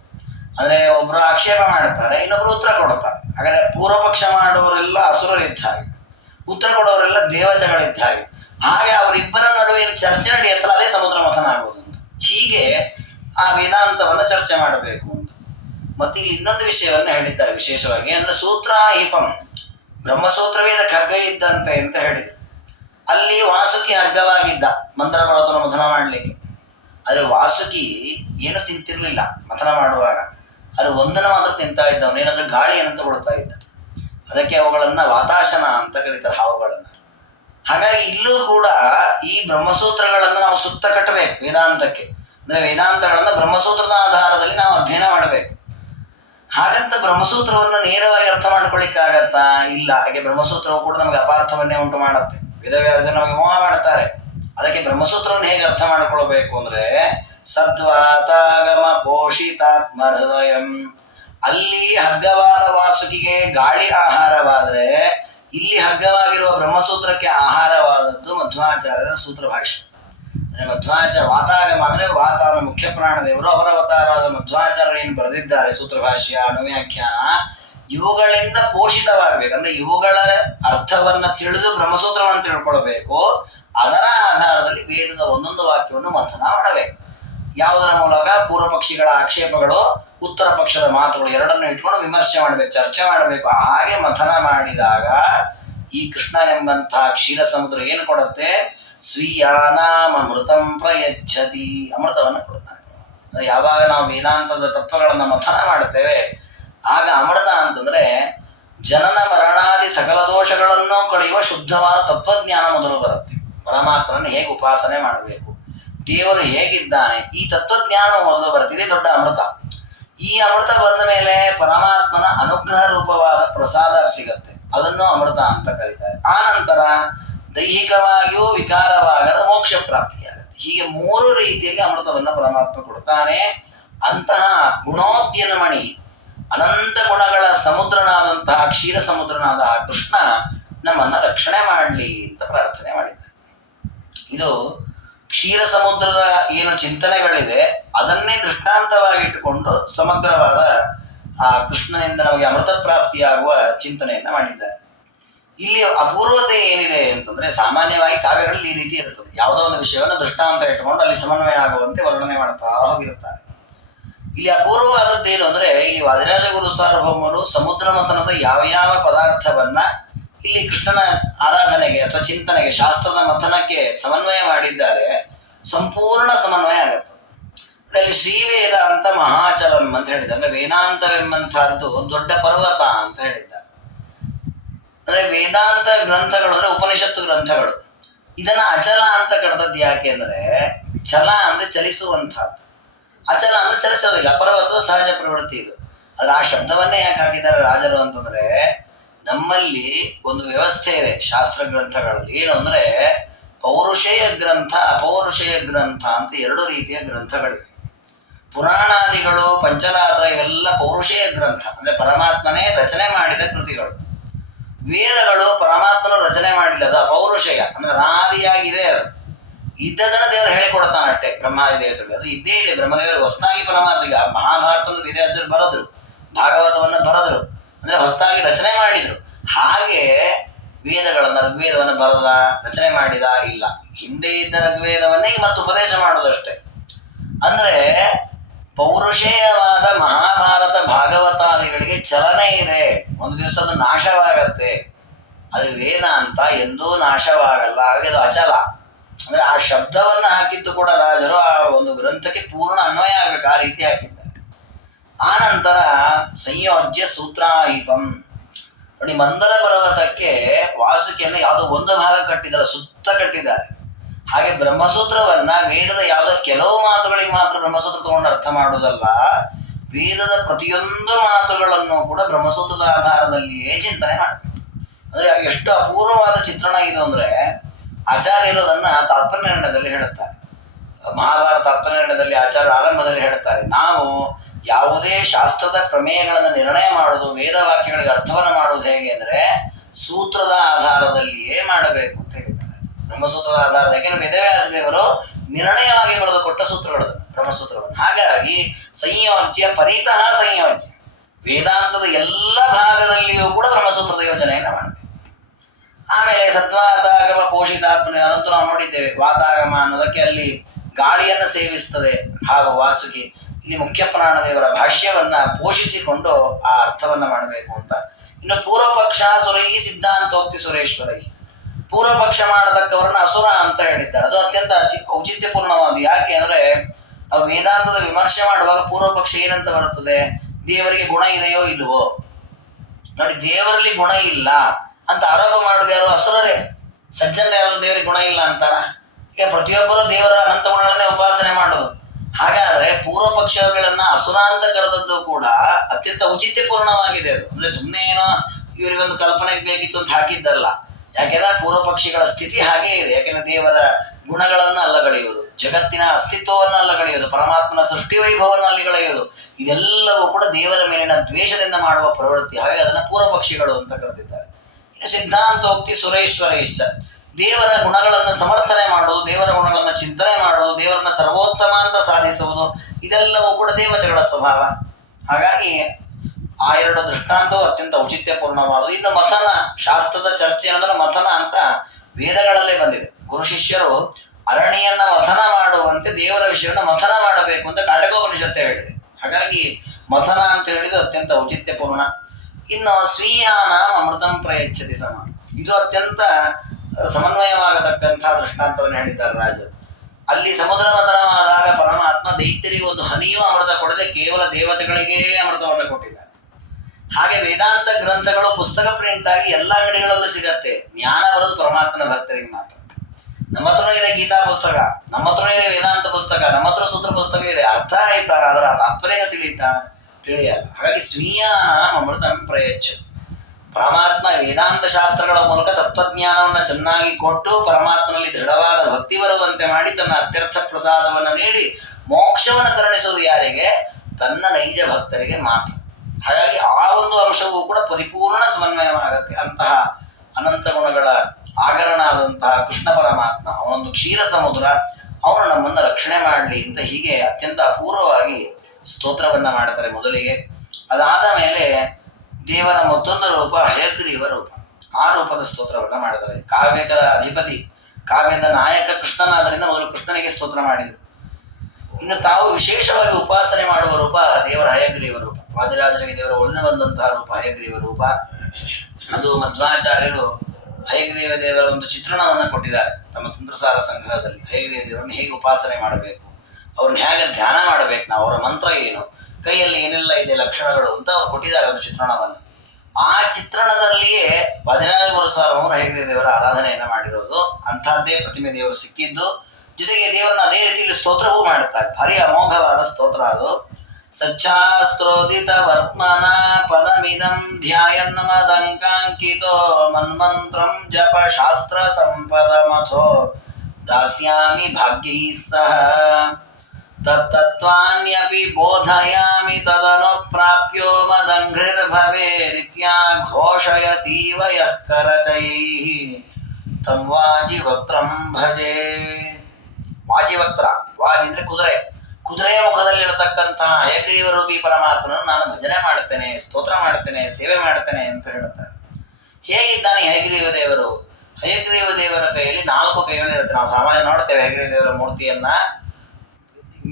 ಅಂದ್ರೆ ಒಬ್ರು ಆಕ್ಷೇಪ ಮಾಡ್ತಾರೆ, ಇನ್ನೊಬ್ರು ಉತ್ತರ ಕೊಡ್ತಾರೆ. ಹಾಗಾದ್ರೆ ಪೂರ್ವ ಪಕ್ಷ ಮಾಡುವವರೆಲ್ಲ ಅಸುರರಿದ್ದ ಹಾಗೆ, ಉತ್ತರ ಕೊಡೋರೆಲ್ಲ ದೇವತೆಗಳಿದ್ದ ಹಾಗೆ. ಹಾಗೆ ಅವರಿಬ್ಬರ ನಡುವೆ ಚರ್ಚೆ ನಡೆಯುತ್ತಲ್ಲ, ಅದೇ ಸಮುದ್ರ ಮಥನ ಆಗುವುದು ಅಂತ. ಹೀಗೆ ಆ ವೇದಾಂತವನ್ನು ಚರ್ಚೆ ಮಾಡಬೇಕು ಅಂತ. ಮತ್ತೆ ಇಲ್ಲಿ ಇನ್ನೊಂದು ವಿಷಯವನ್ನು ಹೇಳಿದ್ದಾರೆ ವಿಶೇಷವಾಗಿ, ಅಂದ್ರೆ ಸೂತ್ರಾಹಿಪಂ. ಬ್ರಹ್ಮಸೂತ್ರವೇ ಇದಕ್ಕೆ ಹಗ್ಗ ಇದ್ದಂತೆ ಅಂತ ಹೇಳಿದ್ರು. ಅಲ್ಲಿ ವಾಸುಕಿ ಹಗ್ಗವಾಗಿದ್ದ ಮಂದರ ಪರ್ವತವನ್ನು ಮಥನ ಮಾಡಲಿಕ್ಕೆ. ಆದರೆ ವಾಸುಕಿ ಏನು ತಿಂತಿರ್ಲಿಲ್ಲ ಮಥನ ಮಾಡುವಾಗ. ಅದು ಒಂದನ್ನು ಮಾತ್ರ ತಿಂತಾ ಇದ್ದವನು, ಏನಂದ್ರೆ ಗಾಳಿಯನ್ನು ತಗೊಳ್ತಾ ಇದ್ದ. ಅದಕ್ಕೆ ಅವುಗಳನ್ನ ವಾತಾಶನ ಅಂತ ಕರೀತಾರೆ, ಹಾವುಗಳನ್ನ. ಹಾಗಾಗಿ ಇಲ್ಲೂ ಕೂಡ ಈ ಬ್ರಹ್ಮಸೂತ್ರಗಳನ್ನು ನಾವು ಸುತ್ತ ಕಟ್ಟಬೇಕು ವೇದಾಂತಕ್ಕೆ. ಅಂದ್ರೆ ವೇದಾಂತಗಳನ್ನ ಬ್ರಹ್ಮಸೂತ್ರದ ಆಧಾರದಲ್ಲಿ ನಾವು ಅಧ್ಯಯನ ಮಾಡಬೇಕು. ಹಾಗಂತ ಬ್ರಹ್ಮಸೂತ್ರವನ್ನು ನೇರವಾಗಿ ಅರ್ಥ ಮಾಡ್ಕೊಳ್ಳಿಕ್ಕಾಗತ್ತಾ? ಇಲ್ಲ. ಹಾಗೆ ಬ್ರಹ್ಮಸೂತ್ರವು ಕೂಡ ನಮಗೆ ಅಪಾರ್ಥವನ್ನೇ ಉಂಟು ಮಾಡುತ್ತೆ. ವೇದವ್ಯಾಸ ನಮಗೆ ಮೋಹ ಮಾಡ್ತಾರೆ. ಅದಕ್ಕೆ ಬ್ರಹ್ಮಸೂತ್ರವನ್ನು ಹೇಗೆ ಅರ್ಥ ಮಾಡ್ಕೊಳ್ಬೇಕು ಅಂದ್ರೆ, ಸದ್ವಾತಾಗಮ ಪೋಷಿತಾತ್ಮ ಹೃದಯಂ. ಅಲ್ಲಿ ಹಗ್ಗವಾದ ವಾಸುಕಿಗೆ ಗಾಳಿ ಆಹಾರವಾದರೆ, ಇಲ್ಲಿ ಹಗ್ಗವಾಗಿರುವ ಬ್ರಹ್ಮಸೂತ್ರಕ್ಕೆ ಆಹಾರವಾದದ್ದು ಮಧ್ವಾಚಾರ್ಯರ ಸೂತ್ರ ಭಾಷೆ. ಅಂದ್ರೆ ಮಧ್ವಾಚಾರ್ಯ ವಾತಾಗಮ ಅಂದ್ರೆ ವಾತಾವರಣ ಮುಖ್ಯ ಪ್ರಾಣದೇವರು, ಅವರ ಅವತಾರವಾದ ಮಧ್ವಾಚಾರ್ಯರು ಏನು ಬರೆದಿದ್ದಾರೆ ಸೂತ್ರ ಭಾಷ್ಯ, ಅನುವ್ಯಾಖ್ಯಾನ, ಇವುಗಳಿಂದ ಪೋಷಿತವಾಗಬೇಕು. ಅಂದ್ರೆ ಇವುಗಳ ಅರ್ಥವನ್ನ ತಿಳಿದು ಬ್ರಹ್ಮಸೂತ್ರವನ್ನು ತಿಳ್ಕೊಳ್ಬೇಕು. ಅದರ ಆಧಾರದಲ್ಲಿ ವೇದದ ಒಂದೊಂದು ವಾಕ್ಯವನ್ನು ಮಥನ ಮಾಡಬೇಕು. ಯಾವುದರ ಮೂಲಕ? ಪೂರ್ವ ಪಕ್ಷಿಗಳ ಆಕ್ಷೇಪಗಳು, ಉತ್ತರ ಪಕ್ಷದ ಮಾತುಗಳು ಎರಡನ್ನು ಇಟ್ಕೊಂಡು ವಿಮರ್ಶೆ ಮಾಡಬೇಕು, ಚರ್ಚೆ ಮಾಡಬೇಕು. ಹಾಗೆ ಮಥನ ಮಾಡಿದಾಗ ಈ ಕೃಷ್ಣ ಎಂಬಂತಹ ಕ್ಷೀರ ಸಮುದ್ರ ಏನು ಕೊಡುತ್ತೆ? ಸ್ವೀಯಾನಾಮೃತಂ ಪ್ರಯಚ್ಛತಿ, ಅಮೃತವನ್ನು ಕೊಡ್ತಾನೆ. ಯಾವಾಗ ನಾವು ವೇದಾಂತದ ತತ್ವಗಳನ್ನು ಮಥನ ಮಾಡ್ತೇವೆ ಆಗ ಅಮೃತ ಅಂತಂದ್ರೆ ಜನನ ಮರಣಾದಿ ಸಕಲ ದೋಷಗಳನ್ನು ಕಳೆಯುವ ಶುದ್ಧವಾದ ತತ್ವಜ್ಞಾನ ಮೊದಲು ಬರುತ್ತೆ. ಪರಮಾತ್ಮನನ್ನು ಹೇಗೆ ಉಪಾಸನೆ ಮಾಡಬೇಕು, ದೇವರು ಹೇಗಿದ್ದಾನೆ, ಈ ತತ್ವಜ್ಞಾನ ಮೊದಲು ಬರುತ್ತೆ. ಇದೇ ದೊಡ್ಡ ಅಮೃತ. ಈ ಅಮೃತ ಬಂದ ಮೇಲೆ ಪರಮಾತ್ಮನ ಅನುಗ್ರಹ ರೂಪವಾದ ಪ್ರಸಾದ ಸಿಗತ್ತೆ, ಅದನ್ನು ಅಮೃತ ಅಂತ ಕರೀತಾರೆ. ಆ ನಂತರ ದೈಹಿಕವಾಗಿಯೂ ವಿಕಾರವಾಗದ ಮೋಕ್ಷ ಪ್ರಾಪ್ತಿಯಾಗುತ್ತೆ. ಹೀಗೆ ಮೂರು ರೀತಿಯಲ್ಲಿ ಅಮೃತವನ್ನು ಪರಮಾತ್ಮ ಕೊಡ್ತಾನೆ. ಅಂತಹ ಗುಣೋದ್ಯನಮಣಿ, ಅನಂತ ಗುಣಗಳ ಸಮುದ್ರನಾದಂತಹ ಕ್ಷೀರ ಸಮುದ್ರನಾದ ಆ ಕೃಷ್ಣ ನಮ್ಮನ್ನ ರಕ್ಷಣೆ ಮಾಡಲಿ ಅಂತ ಪ್ರಾರ್ಥನೆ ಮಾಡಿದ್ದಾರೆ. ಇದು ಕ್ಷೀರ ಸಮುದ್ರದ ಏನು ಚಿಂತನೆಗಳಿದೆ ಅದನ್ನೇ ದೃಷ್ಟಾಂತವಾಗಿಟ್ಟುಕೊಂಡು ಸಮಗ್ರವಾದ ಆ ಕೃಷ್ಣನಿಂದ ನಮಗೆ ಅಮೃತ ಪ್ರಾಪ್ತಿಯಾಗುವ ಚಿಂತನೆಯನ್ನ ಮಾಡಿದ್ದಾರೆ. ಇಲ್ಲಿ ಅಪೂರ್ವತೆ ಏನಿದೆ ಅಂತಂದ್ರೆ, ಸಾಮಾನ್ಯವಾಗಿ ಕಾವ್ಯಗಳಲ್ಲಿ ಈ ರೀತಿ ಇರ್ತದೆ. ಯಾವುದೋ ಒಂದು ವಿಷಯವನ್ನು ದೃಷ್ಟಾಂತ ಇಟ್ಟುಕೊಂಡು ಅಲ್ಲಿ ಸಮನ್ವಯ ಆಗುವಂತೆ ವರ್ಣನೆ ಮಾಡ್ತಾ ಹೋಗಿರುತ್ತಾರೆ. ಇಲ್ಲಿ ಅಪೂರ್ವವಾದದ್ದು ಏನು ಅಂದ್ರೆ, ಇಲ್ಲಿ ವಾದಿರಾಜ ಗುರು ಸಾರ್ವಭೌಮರು ಸಮುದ್ರ ಮಥನದ ಯಾವ ಯಾವ ಪದಾರ್ಥವನ್ನ ಇಲ್ಲಿ ಕೃಷ್ಣನ ಆರಾಧನೆಗೆ ಅಥವಾ ಚಿಂತನೆಗೆ, ಶಾಸ್ತ್ರದ ಮಥನಕ್ಕೆ ಸಮನ್ವಯ ಮಾಡಿದ್ದಾರೆ, ಸಂಪೂರ್ಣ ಸಮನ್ವಯ ಆಗುತ್ತೆ. ಅಲ್ಲಿ ಶ್ರೀವೇದ ಅಂತ ಮಹಾಚಲಂ ಅಂತ ಹೇಳಿದ್ದಾರೆ. ಅಂದ್ರೆ ವೇದಾಂತವೆಂಬಂತಹದ್ದು ದೊಡ್ಡ ಪರ್ವತ ಅಂತ ಹೇಳಿದ್ದಾರೆ. ಅಂದ್ರೆ ವೇದಾಂತ ಗ್ರಂಥಗಳು ಅಂದ್ರೆ ಉಪನಿಷತ್ತು ಗ್ರಂಥಗಳು. ಇದನ್ನ ಅಚಲ ಅಂತ ಕರೆದದ್ದು ಯಾಕೆ ಅಂದ್ರೆ, ಛಲ ಅಂದ್ರೆ ಚಲಿಸುವಂತಹದ್ದು, ಅಚಲ ಅಂದ್ರೆ ಚಲಿಸೋದಿಲ್ಲ, ಪರ್ವತದ ಸಹಜ ಪ್ರವೃತ್ತಿ ಇದು. ಆದ್ರೆ ಆ ಶಬ್ದವನ್ನೇ ಯಾಕೆ ಹಾಕಿದ್ದಾರೆ ರಾಜರು ಅಂತಂದ್ರೆ, ನಮ್ಮಲ್ಲಿ ಒಂದು ವ್ಯವಸ್ಥೆ ಇದೆ ಶಾಸ್ತ್ರ ಗ್ರಂಥಗಳಲ್ಲಿ. ಏನು ಅಂದ್ರೆ, ಪೌರುಷೇಯ ಗ್ರಂಥ, ಅಪೌರುಷೇಯ ಗ್ರಂಥ ಅಂತ ಎರಡು ರೀತಿಯ ಗ್ರಂಥಗಳಿವೆ. ಪುರಾಣಾದಿಗಳು, ಪಂಚರಾತ್ರ ಇವೆಲ್ಲ ಪೌರುಷೇಯ ಗ್ರಂಥ, ಅಂದ್ರೆ ಪರಮಾತ್ಮನೇ ರಚನೆ ಮಾಡಿದ ಕೃತಿಗಳು. ವೇದಗಳು ಪರಮಾತ್ಮನು ರಚನೆ ಮಾಡಿಲ್ಲ, ಅದು ಅಪೌರುಷೇಯ, ಅಂದ್ರೆ ಅನಾದಿಯಾಗಿದೆ. ಅದು ಇದ್ದದನ್ನು ದೇವರು ಹೇಳಿಕೊಡ್ತಾನೆ ಅಷ್ಟೇ. ಬ್ರಹ್ಮಾದಿ ದೇವತೆಗಳು ಅದು ಇದ್ದೇ ಇದೆ. ಬ್ರಹ್ಮದೇವರು ಹೊಸದಾಗಿ ಪರಮಾತ್ಮಿಗೆ ಮಹಾಭಾರತವನ್ನು ವೇದವ್ಯಾಸರು ಬರೆದ್ರು, ಭಾಗವತವನ್ನು ಬರೆದ್ರು, ಅಂದ್ರೆ ಹೊಸದಾಗಿ ರಚನೆ ಮಾಡಿದ್ರು. ಹಾಗೆ ವೇದಗಳನ್ನು, ಋಗ್ವೇದವನ್ನು ಬರದ, ರಚನೆ ಮಾಡಿದ ಇಲ್ಲ. ಹಿಂದೆ ಇದ್ದ ಋಗ್ವೇದವನ್ನೇ ಮತ್ತು ಉಪದೇಶ ಮಾಡೋದಷ್ಟೇ. ಅಂದ್ರೆ ಪೌರುಷೇಯವಾದ ಮಹಾಭಾರತ ಭಾಗವತಾದಿಗಳಿಗೆ ಚಲನೆ ಇದೆ. ಒಂದು ದಿವಸ ಅದು ನಾಶವಾಗತ್ತೆ. ಅದು ವೇದಾಂತ ಎಂದೂ ನಾಶವಾಗಲ್ಲ. ಹಾಗೆ ಅದು ಅಚಲ. ಅಂದ್ರೆ ಆ ಶಬ್ದವನ್ನ ಹಾಕಿದ್ದು ಕೂಡ ರಾಜರು ಆ ಒಂದು ಗ್ರಂಥಕ್ಕೆ ಪೂರ್ಣ ಅನ್ವಯ ಆಗ್ಬೇಕು, ಆ ರೀತಿ ಹಾಕಿದ್ದಾರೆ. ಆ ನಂತರ ಸಂಯೋಜ್ಯ ಸೂತ್ರಾಹಿಪಂ ನೋಡಿ, ಮಂದರ ಪರ್ವತಕ್ಕೆ ವಾಸುಕಿಯನ್ನು ಯಾವುದೋ ಒಂದು ಭಾಗ ಕಟ್ಟಿದ್ದಾರೆ, ಸುತ್ತ ಕಟ್ಟಿದ್ದಾರೆ. ಹಾಗೆ ಬ್ರಹ್ಮಸೂತ್ರವನ್ನ ವೇದದ ಯಾವುದೋ ಕೆಲವು ಮಾತುಗಳಿಗೆ ಮಾತ್ರ ಬ್ರಹ್ಮಸೂತ್ರ ತಗೊಂಡು ಅರ್ಥ ಮಾಡುವುದಲ್ಲ, ವೇದದ ಪ್ರತಿಯೊಂದು ಮಾತುಗಳನ್ನು ಕೂಡ ಬ್ರಹ್ಮಸೂತ್ರದ ಆಧಾರದಲ್ಲಿಯೇ ಚಿಂತನೆ ಮಾಡಬೇಕು. ಅಂದ್ರೆ ಎಷ್ಟು ಅಪೂರ್ವವಾದ ಚಿತ್ರಣ ಇದು ಅಂದ್ರೆ, ಆಚಾರ್ಯರು ಅದನ್ನ ತಾತ್ಪರ್ಯ ನಿರ್ಣಯದಲ್ಲಿ ಹೇಳುತ್ತಾರೆ. ಮಹಾಭಾರತ ತಾತ್ಪರ್ಯ ನಿರ್ಣಯದಲ್ಲಿ ಆಚಾರ್ಯರು ಆರಂಭದಲ್ಲಿ ಹೇಳುತ್ತಾರೆ, ನಾವು ಯಾವುದೇ ಶಾಸ್ತ್ರದ ಪ್ರಮೇಯಗಳನ್ನು ನಿರ್ಣಯ ಮಾಡುವುದು, ವೇದವಾಕ್ಯಗಳಿಗೆ ಅರ್ಥವನ್ನು ಮಾಡುವುದು ಹೇಗೆ ಅಂದರೆ ಸೂತ್ರದ ಆಧಾರದಲ್ಲಿಯೇ ಮಾಡಬೇಕು ಅಂತ ಹೇಳಿದ್ದಾರೆ. ಬ್ರಹ್ಮಸೂತ್ರದ ಆಧಾರದ, ಯಾಕೆಂದ್ರೆ ವೇದವ್ಯಾಸ ದೇವರು ನಿರ್ಣಯವಾಗಿ ಬರೆದು ಕೊಟ್ಟ ಸೂತ್ರಗಳು ಬ್ರಹ್ಮಸೂತ್ರವನ್ನು. ಹಾಗಾಗಿ ಸಂಯೋಜ್ಯ ಪರಿತಃ ಸಂಯೋಜ್ಯ, ವೇದಾಂತದ ಎಲ್ಲ ಭಾಗದಲ್ಲಿಯೂ ಕೂಡ ಬ್ರಹ್ಮಸೂತ್ರದ ಯೋಜನೆಯನ್ನು ಮಾಡಬೇಕು. ಆಮೇಲೆ ಸದ್ವಾತಾಗಮ ಪೋಷಿತಾತ್ಮನೆ, ಅದಂತೂ ನಾವು ನೋಡಿದ್ದೇವೆ. ವಾತಾಗಮ ಅನ್ನೋದಕ್ಕೆ ಅಲ್ಲಿ ಗಾಳಿಯನ್ನು ಸೇವಿಸ್ತದೆ ಹಾವು ವಾಸುಕಿ. ಇಲ್ಲಿ ಮುಖ್ಯ ಪ್ರಾಣದೇವರ ಭಾಷ್ಯವನ್ನ ಪೋಷಿಸಿಕೊಂಡು ಆ ಅರ್ಥವನ್ನ ಮಾಡಬೇಕು ಅಂತ. ಇನ್ನು ಪೂರ್ವ ಪಕ್ಷ ಸುರೈ ಸಿದ್ಧಾಂತೋಕ್ತಿ ಸುರೇಶ್ವರೈ, ಪೂರ್ವ ಪಕ್ಷ ಮಾಡತಕ್ಕವರನ್ನ ಅಸುರ ಅಂತ ಹೇಳಿದ್ದಾರೆ. ಅದು ಅತ್ಯಂತ ಔಚಿತ್ಯಪೂರ್ಣವಾದ. ಯಾಕೆ ಅಂದ್ರೆ ನಾವು ವೇದಾಂತದ ವಿಮರ್ಶೆ ಮಾಡುವಾಗ ಪೂರ್ವ ಪಕ್ಷ ಏನಂತ ಬರುತ್ತದೆ, ದೇವರಿಗೆ ಗುಣ ಇದೆಯೋ ಇಲ್ವೋ ನೋಡಿ, ದೇವರಲ್ಲಿ ಗುಣ ಇಲ್ಲ ಅಂತ ಆರೋಪ ಮಾಡುದು ಯಾರು? ಅಸುರರೇ. ಸಜ್ಜನ ಯಾರು ದೇವರಿಗೆ ಗುಣ ಇಲ್ಲ ಅಂತಾರ? ಈಗ ಪ್ರತಿಯೊಬ್ಬರು ದೇವರ ಅನಂತ ಗುಣಗಳನ್ನೇ ಉಪಾಸನೆ ಮಾಡೋದು. ಹಾಗಾದ್ರೆ ಪೂರ್ವ ಪಕ್ಷಗಳನ್ನ ಅಸುರ ಅಂತ ಕರೆದದ್ದು ಕೂಡ ಅತ್ಯಂತ ಔಚಿತ್ಯಪೂರ್ಣವಾಗಿದೆ. ಅದು ಅಂದ್ರೆ ಸುಮ್ಮನೆ ಏನೋ ಇವರಿಗೊಂದು ಕಲ್ಪನೆ ಬೇಕಿತ್ತು ಅಂತ ಹಾಕಿದ್ದಲ್ಲ. ಯಾಕೆಂದ್ರೆ ಪೂರ್ವ ಪಕ್ಷಿಗಳ ಸ್ಥಿತಿ ಹಾಗೇ ಇದೆ. ಯಾಕೆಂದ್ರೆ ದೇವರ ಗುಣಗಳನ್ನ ಅಲ್ಲಗಳೆಯುವುದು, ಜಗತ್ತಿನ ಅಸ್ತಿತ್ವವನ್ನು ಅಲ್ಲಗಳೆಯುವುದು, ಪರಮಾತ್ಮನ ಸೃಷ್ಟಿ ವೈಭವವನ್ನು ಅಲ್ಲಿಗಳೆಯುವುದು, ಇದೆಲ್ಲವೂ ಕೂಡ ದೇವರ ಮೇಲಿನ ದ್ವೇಷದಿಂದ ಮಾಡುವ ಪ್ರವೃತ್ತಿ. ಹಾಗೆ ಅದನ್ನ ಪೂರ್ವ ಪಕ್ಷಿಗಳು ಅಂತ ಕರೆದಿದ್ದಾರೆ. ಇನ್ನು ಸಿದ್ಧಾಂತೋಕ್ತಿ ಸುರೇಶ್ವರೇಶ್ಚ, ದೇವರ ಗುಣಗಳನ್ನು ಸಮರ್ಥನೆ ಮಾಡುವುದು, ದೇವರ ಗುಣಗಳನ್ನು ಚಿಂತನೆ ಮಾಡುವುದು, ದೇವರನ್ನ ಸರ್ವೋತ್ತಮ ಅಂತ ಸಾಧಿಸುವುದು, ಇದೆಲ್ಲವೂ ಕೂಡ ದೇವತೆಗಳ ಸ್ವಭಾವ. ಹಾಗಾಗಿ ಆ ಎರಡು ದೃಷ್ಟಾಂತವು ಅತ್ಯಂತ ಔಚಿತ್ಯಪೂರ್ಣವಾದುದು. ಇನ್ನು ಮಥನ, ಶಾಸ್ತ್ರದ ಚರ್ಚೆ ಅನ್ನೋದರ ಮಥನ ಅಂತ ವೇದಗಳಲ್ಲೇ ಬಂದಿದೆ. ಗುರು ಶಿಷ್ಯರು ಅರಣ್ಯನ್ನ ಮಥನ ಮಾಡುವಂತೆ ದೇವರ ವಿಷಯವನ್ನ ಮಥನ ಮಾಡಬೇಕು ಅಂತ ಕಾಟಕೋಪನಿಷತ್ತೇ ಹೇಳಿದೆ. ಹಾಗಾಗಿ ಮಥನ ಅಂತ ಹೇಳಿದ್ದು ಅತ್ಯಂತ ಔಚಿತ್ಯಪೂರ್ಣ. ಇನ್ನು ಸ್ವೀಯಾನ ಅಮೃತಂ ಪ್ರಯಚ್ಛತಿ ಸಮ, ಇದು ಅತ್ಯಂತ ಸಮನ್ವಯವಾಗತಕ್ಕಂತಹ ದೃಷ್ಟಾಂತವನ್ನು ಹೇಳಿದ್ದಾರೆ ರಾಜರು. ಅಲ್ಲಿ ಸಮುದ್ರ ಮಥನವಾದಾಗ ಪರಮಾತ್ಮ ದೈತ್ಯರಿಗೆ ಒಂದು ಹನಿಯೂ ಅಮೃತ ಕೊಡದೆ ಕೇವಲ ದೇವತೆಗಳಿಗೇ ಅಮೃತವನ್ನು ಕೊಟ್ಟಿದ್ದಾರೆ. ಹಾಗೆ ವೇದಾಂತ ಗ್ರಂಥಗಳು ಪುಸ್ತಕ ಪ್ರಿಂಟ್ ಆಗಿ ಎಲ್ಲ ಅಂಗಡಿಗಳಲ್ಲೂ ಸಿಗತ್ತೆ. ಜ್ಞಾನ ಬರೋದು ಪರಮಾತ್ಮನ ಭಕ್ತರಿಗೆ ಮಾತ್ರ. ನಮ್ಮ ಹತ್ರ ಇದೆ ಗೀತಾ ಪುಸ್ತಕ, ನಮ್ಮ ಹತ್ರ ಇದೆ ವೇದಾಂತ ಪುಸ್ತಕ, ನಮ್ಮ ಹತ್ರ ಸೂತ್ರ ಪುಸ್ತಕ ಇದೆ. ಅರ್ಥ ಆಯ್ತಾ? ಅದರ ತಾತ್ಪರ್ಯ ತಿಳಿಯಲ್ಲ. ಹಾಗಾಗಿ ಸ್ವೀಯಾನ ಅಮೃತಂ ಪ್ರಯಚ್ಛ, ಪರಮಾತ್ಮ ವೇದಾಂತ ಶಾಸ್ತ್ರಗಳ ಮೂಲಕ ತತ್ವಜ್ಞಾನವನ್ನು ಚೆನ್ನಾಗಿ ಕೊಟ್ಟು ಪರಮಾತ್ಮನಲ್ಲಿ ದೃಢವಾದ ಭಕ್ತಿ ಬರುವಂತೆ ಮಾಡಿ ತನ್ನ ಅತ್ಯರ್ಥ ಪ್ರಸಾದವನ್ನು ನೀಡಿ ಮೋಕ್ಷವನ್ನು ಕರುಣಿಸುವುದು ಯಾರಿಗೆ? ತನ್ನ ನೈಜ ಭಕ್ತರಿಗೆ ಮಾತ್ರ. ಹಾಗಾಗಿ ಆ ಒಂದು ಅಂಶವೂ ಕೂಡ ಪರಿಪೂರ್ಣ ಸಮನ್ವಯವಾಗತ್ತೆ. ಅಂತಹ ಅನಂತ ಗುಣಗಳ ಆಗರನಾದಂತಹ ಕೃಷ್ಣ ಪರಮಾತ್ಮ, ಅವನೊಂದು ಕ್ಷೀರ ಸಮುದ್ರ, ಅವನು ನಮ್ಮನ್ನು ರಕ್ಷಣೆ ಮಾಡಲಿ ಅಂತ ಹೀಗೆ ಅತ್ಯಂತ ಅಪೂರ್ವವಾಗಿ ಸ್ತೋತ್ರವನ್ನ ಮಾಡ್ತಾರೆ ಮೊದಲಿಗೆ. ಅದಾದ ಮೇಲೆ ದೇವರ ಮತ್ತೊಂದು ರೂಪ ಹಯಗ್ರೀವ ರೂಪ, ಆ ರೂಪದ ಸ್ತೋತ್ರವನ್ನ ಮಾಡಿದ್ದಾರೆ. ಕಾವ್ಯದ ಅಧಿಪತಿ, ಕಾವ್ಯದ ನಾಯಕ ಕೃಷ್ಣನಾದ್ದರಿಂದ ಮೊದಲು ಕೃಷ್ಣನಿಗೆ ಸ್ತೋತ್ರ ಮಾಡಿದರು. ಇನ್ನು ತಾವು ವಿಶೇಷವಾಗಿ ಉಪಾಸನೆ ಮಾಡುವ ರೂಪ ದೇವರ ಹಯಗ್ರೀವ ರೂಪ. ವಾದಿರಾಜರಿಗೆ ದೇವರ ಒಳಗೆ ಬಂದಂತಹ ರೂಪ ಹಯಗ್ರೀವ ರೂಪ. ಅದು ಮಧ್ವಾಚಾರ್ಯರು ಹಯಗ್ರೀವ ದೇವರ ಒಂದು ಚಿತ್ರಣವನ್ನು ಕೊಟ್ಟಿದ್ದಾರೆ ತಮ್ಮ ತಂತ್ರಸಾರ ಸಂಗ್ರಹದಲ್ಲಿ. ಹಯಗ್ರೀವ ದೇವರನ್ನು ಹೇಗೆ ಉಪಾಸನೆ ಮಾಡಬೇಕು, ಅವ್ರನ್ನ ಹೇಗೆ ಧ್ಯಾನ ಮಾಡಬೇಕು, ನಾವು ಅವರ ಮಂತ್ರ ಏನು, ಕೈಯಲ್ಲಿ ಏನೆಲ್ಲ ಇದೆ ಲಕ್ಷಣಗಳು ಅಂತ ಅವ್ರು ಕೊಟ್ಟಿದ್ದಾರೆ ಒಂದು ಚಿತ್ರಣವನ್ನು. ಆ ಚಿತ್ರಣದಲ್ಲಿಯೇ 14 ವರ್ಷ ಅವರು ಹಯಗ್ರೀವ ದೇವರ ಆರಾಧನೆಯನ್ನ ಮಾಡಿರೋದು. ಅಂಥದ್ದೇ ಪ್ರತಿಮೆ ದೇವರು ಸಿಕ್ಕಿದ್ದು. ಜೊತೆಗೆ ದೇವರನ್ನ ಅದೇ ರೀತಿಯಲ್ಲಿ ಸ್ತೋತ್ರವೂ ಮಾಡುತ್ತಾರೆ. ಭಾರಿ ಅಮೋಘವಾದ ಸ್ತೋತ್ರ ಅದು. ಸಚ್ಚಾಸ್ತ್ರೋದಿತ ವರ್ತ್ಮನ ಪದಮಿದಂ ಧ್ಯಾಯನ್ ಮದಂಕಾಂಕಿತೋ ಮನ್ಮಂತ್ರಂ ಜಪ ಶಾಸ್ತ್ರ ಸಂಪದ ಮಥೋ ದಾಸ್ಯಾಮಿ ಭಾಗ್ಯೈ ಸಹ ತತ್ತತ್ವಾನ್ಯಪಿ ಬೋಧಯಾಮಿ ತದನು ಪ್ರಾಪ್ಯೋ ಮದಂಘ್ರಿರ್ಭವೇದಿತ್ಯಾ ಘೋಷಯತೀವ ಯಃ ಕರಚೈಃ ತಂ ವಾಜಿವಕ್ತ್ರಂ ಭಜೆ. ವಾಜಿವಕ್ತ್ರ, ವಾಜಿ ಅಂದ್ರೆ ಕುದುರೆ, ಕುದುರೆಯ ಮುಖದಲ್ಲಿರತಕ್ಕಂತಹ ಹಯಗ್ರೀವ ರೂಪಿ ಪರಮಾತ್ಮನನ್ನು ನಾನು ಭಜನೆ ಮಾಡುತ್ತೇನೆ, ಸ್ತೋತ್ರ ಮಾಡುತ್ತೇನೆ, ಸೇವೆ ಮಾಡುತ್ತೇನೆ ಅಂತ ಹೇಳುತ್ತಾರೆ. ಹೇಗಿದ್ದಾನೆ ಹಯಗ್ರೀವ ದೇವರು? ಹಯಗ್ರೀವ ದೇವರ ಕೈಯಲ್ಲಿ 4 ಕೈಗಳಿರುತ್ತೆ. ನಾವು ಸಾಮಾನ್ಯ ನೋಡ್ತೇವೆ ಹಯಗ್ರೀವ ದೇವರ ಮೂರ್ತಿಯನ್ನ,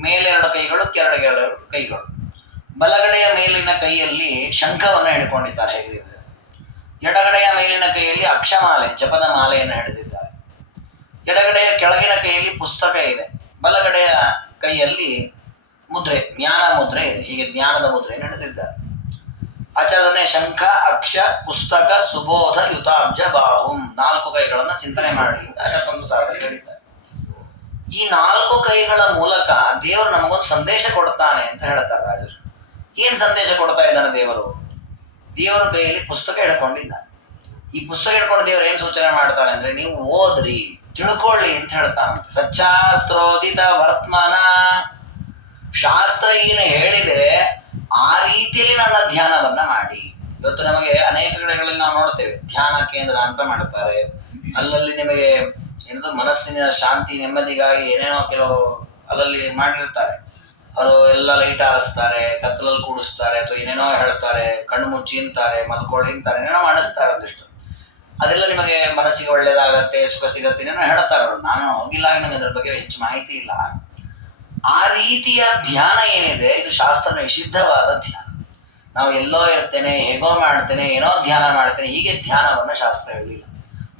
ಮೇಲೆ 2 ಕೈಗಳು, ಕೆಳಗಡೆ 2 ಕೈಗಳು. ಬಲಗಡೆಯ ಮೇಲಿನ ಕೈಯಲ್ಲಿ ಶಂಖವನ್ನು ಹಿಡ್ಕೊಂಡಿದ್ದಾರೆ ಹಯಗ್ರೀವ ದೇವರು. ಎಡಗಡೆಯ ಮೇಲಿನ ಕೈಯಲ್ಲಿ ಅಕ್ಷಮಾಲೆ, ಜಪದ ಮಾಲೆಯನ್ನು ಹಿಡಿದಿದ್ದಾರೆ. ಎಡಗಡೆಯ ಕೆಳಗಿನ ಕೈಯಲ್ಲಿ ಪುಸ್ತಕ ಇದೆ. ಬಲಗಡೆಯ ಕೈಯಲ್ಲಿ ಮುದ್ರೆ, ಜ್ಞಾನ ಮುದ್ರೆ ಇದೆ. ಹೀಗೆ ಜ್ಞಾನದ ಮುದ್ರೆಯನ್ನು ಹಿಡಿದಿದ್ದಾರೆ. ಆಚಾರ್ಯನೇ ಶಂಖ, ಅಕ್ಷ, ಪುಸ್ತಕ, ಸುಬೋಧ, ಯುತಾಬ್ಜ, ಬಾಹುಂ 4 ಕೈಗಳನ್ನು ಚಿಂತನೆ ಮಾಡಿ ಅಂತ ಒಂದು ಸಾಧನೆ ಹೇಳಿದ್ದಾರೆ. ಈ 4 ಕೈಗಳ ಮೂಲಕ ದೇವರು ನಮಗೊಂದು ಸಂದೇಶ ಕೊಡ್ತಾನೆ ಅಂತ ಹೇಳ್ತಾರೆ ರಾಜರು. ಏನ್ ಸಂದೇಶ ಕೊಡ್ತಾ ಇದ್ದಾನೆ ದೇವರು? ದೇವರ ಕೈಯಲ್ಲಿ ಪುಸ್ತಕ ಹಿಡ್ಕೊಂಡಿದ್ದಾನೆ. ಈ ಪುಸ್ತಕ ಹಿಡ್ಕೊಂಡು ದೇವರು ಏನ್ ಸೂಚನೆ ಮಾಡ್ತಾನೆ ಅಂದ್ರೆ, ನೀವು ಓದ್ರಿ, ತಿಳ್ಕೊಳ್ಳಿ ಅಂತ ಹೇಳ್ತಾನಂತೆ. ಸಚ್ಚಾಸ್ತ್ರೋದಿತ ವರ್ತಮಾನ, ಶಾಸ್ತ್ರ ಏನು ಹೇಳಿದೆ ಆ ರೀತಿಯಲ್ಲಿ ನನ್ನ ಧ್ಯಾನವನ್ನ ಮಾಡಿ. ಇವತ್ತು ನಮಗೆ ಅನೇಕ ಕಡೆಗಳಲ್ಲಿ ನಾವು ನೋಡ್ತೇವೆ ಧ್ಯಾನ ಕೇಂದ್ರ ಅಂತ ಮಾಡ್ತಾರೆ. ಅಲ್ಲಲ್ಲಿ ನಿಮಗೆ ಏನದು ಮನಸ್ಸಿನ ಶಾಂತಿ ನೆಮ್ಮದಿಗಾಗಿ ಏನೇನೋ ಕೆಲವು ಅಲ್ಲಲ್ಲಿ ಮಾಡಿರ್ತಾರೆ. ಅವರು ಎಲ್ಲ ಲೈಟ್ ಆರಿಸ್ತಾರೆ, ಕತ್ತಲಲ್ಲಿ ಕೂಡಿಸ್ತಾರೆ, ಅಥವಾ ಏನೇನೋ ಹೇಳ್ತಾರೆ, ಕಣ್ಣು ಮುಚ್ಚಿ ಅಂತಾರೆ, ಮಲ್ಕೊಳ್ಳಿ ಅಂತಾರೆ, ಏನೇನೋ ಮಾಡಿಸ್ತಾರೆ ಒಂದಿಷ್ಟು. ಅದೆಲ್ಲ ನಿಮಗೆ ಮನಸ್ಸಿಗೆ ಒಳ್ಳೇದಾಗತ್ತೆ, ಸುಖ ಸಿಗತ್ತೆ ಏನೋ ಹೇಳ್ತಾರೆ ಅವರು. ನಾನು ಹೋಗಿಲ್ಲ, ನನಗೆ ಅದ್ರ ಬಗ್ಗೆ ಹೆಚ್ಚು ಮಾಹಿತಿ ಇಲ್ಲ. ಆ ರೀತಿಯ ಧ್ಯಾನ ಏನಿದೆ ಇದು ಶಾಸ್ತ್ರ ನಿಷಿದ್ಧವಾದ ಧ್ಯಾನ. ನಾವು ಎಲ್ಲೋ ಇರ್ತೇನೆ, ಹೇಗೋ ಮಾಡ್ತೇನೆ, ಏನೋ ಧ್ಯಾನ ಮಾಡ್ತೇನೆ, ಹೀಗೆ ಧ್ಯಾನವನ್ನು ಶಾಸ್ತ್ರ ಹೇಳಿಲ್ಲ.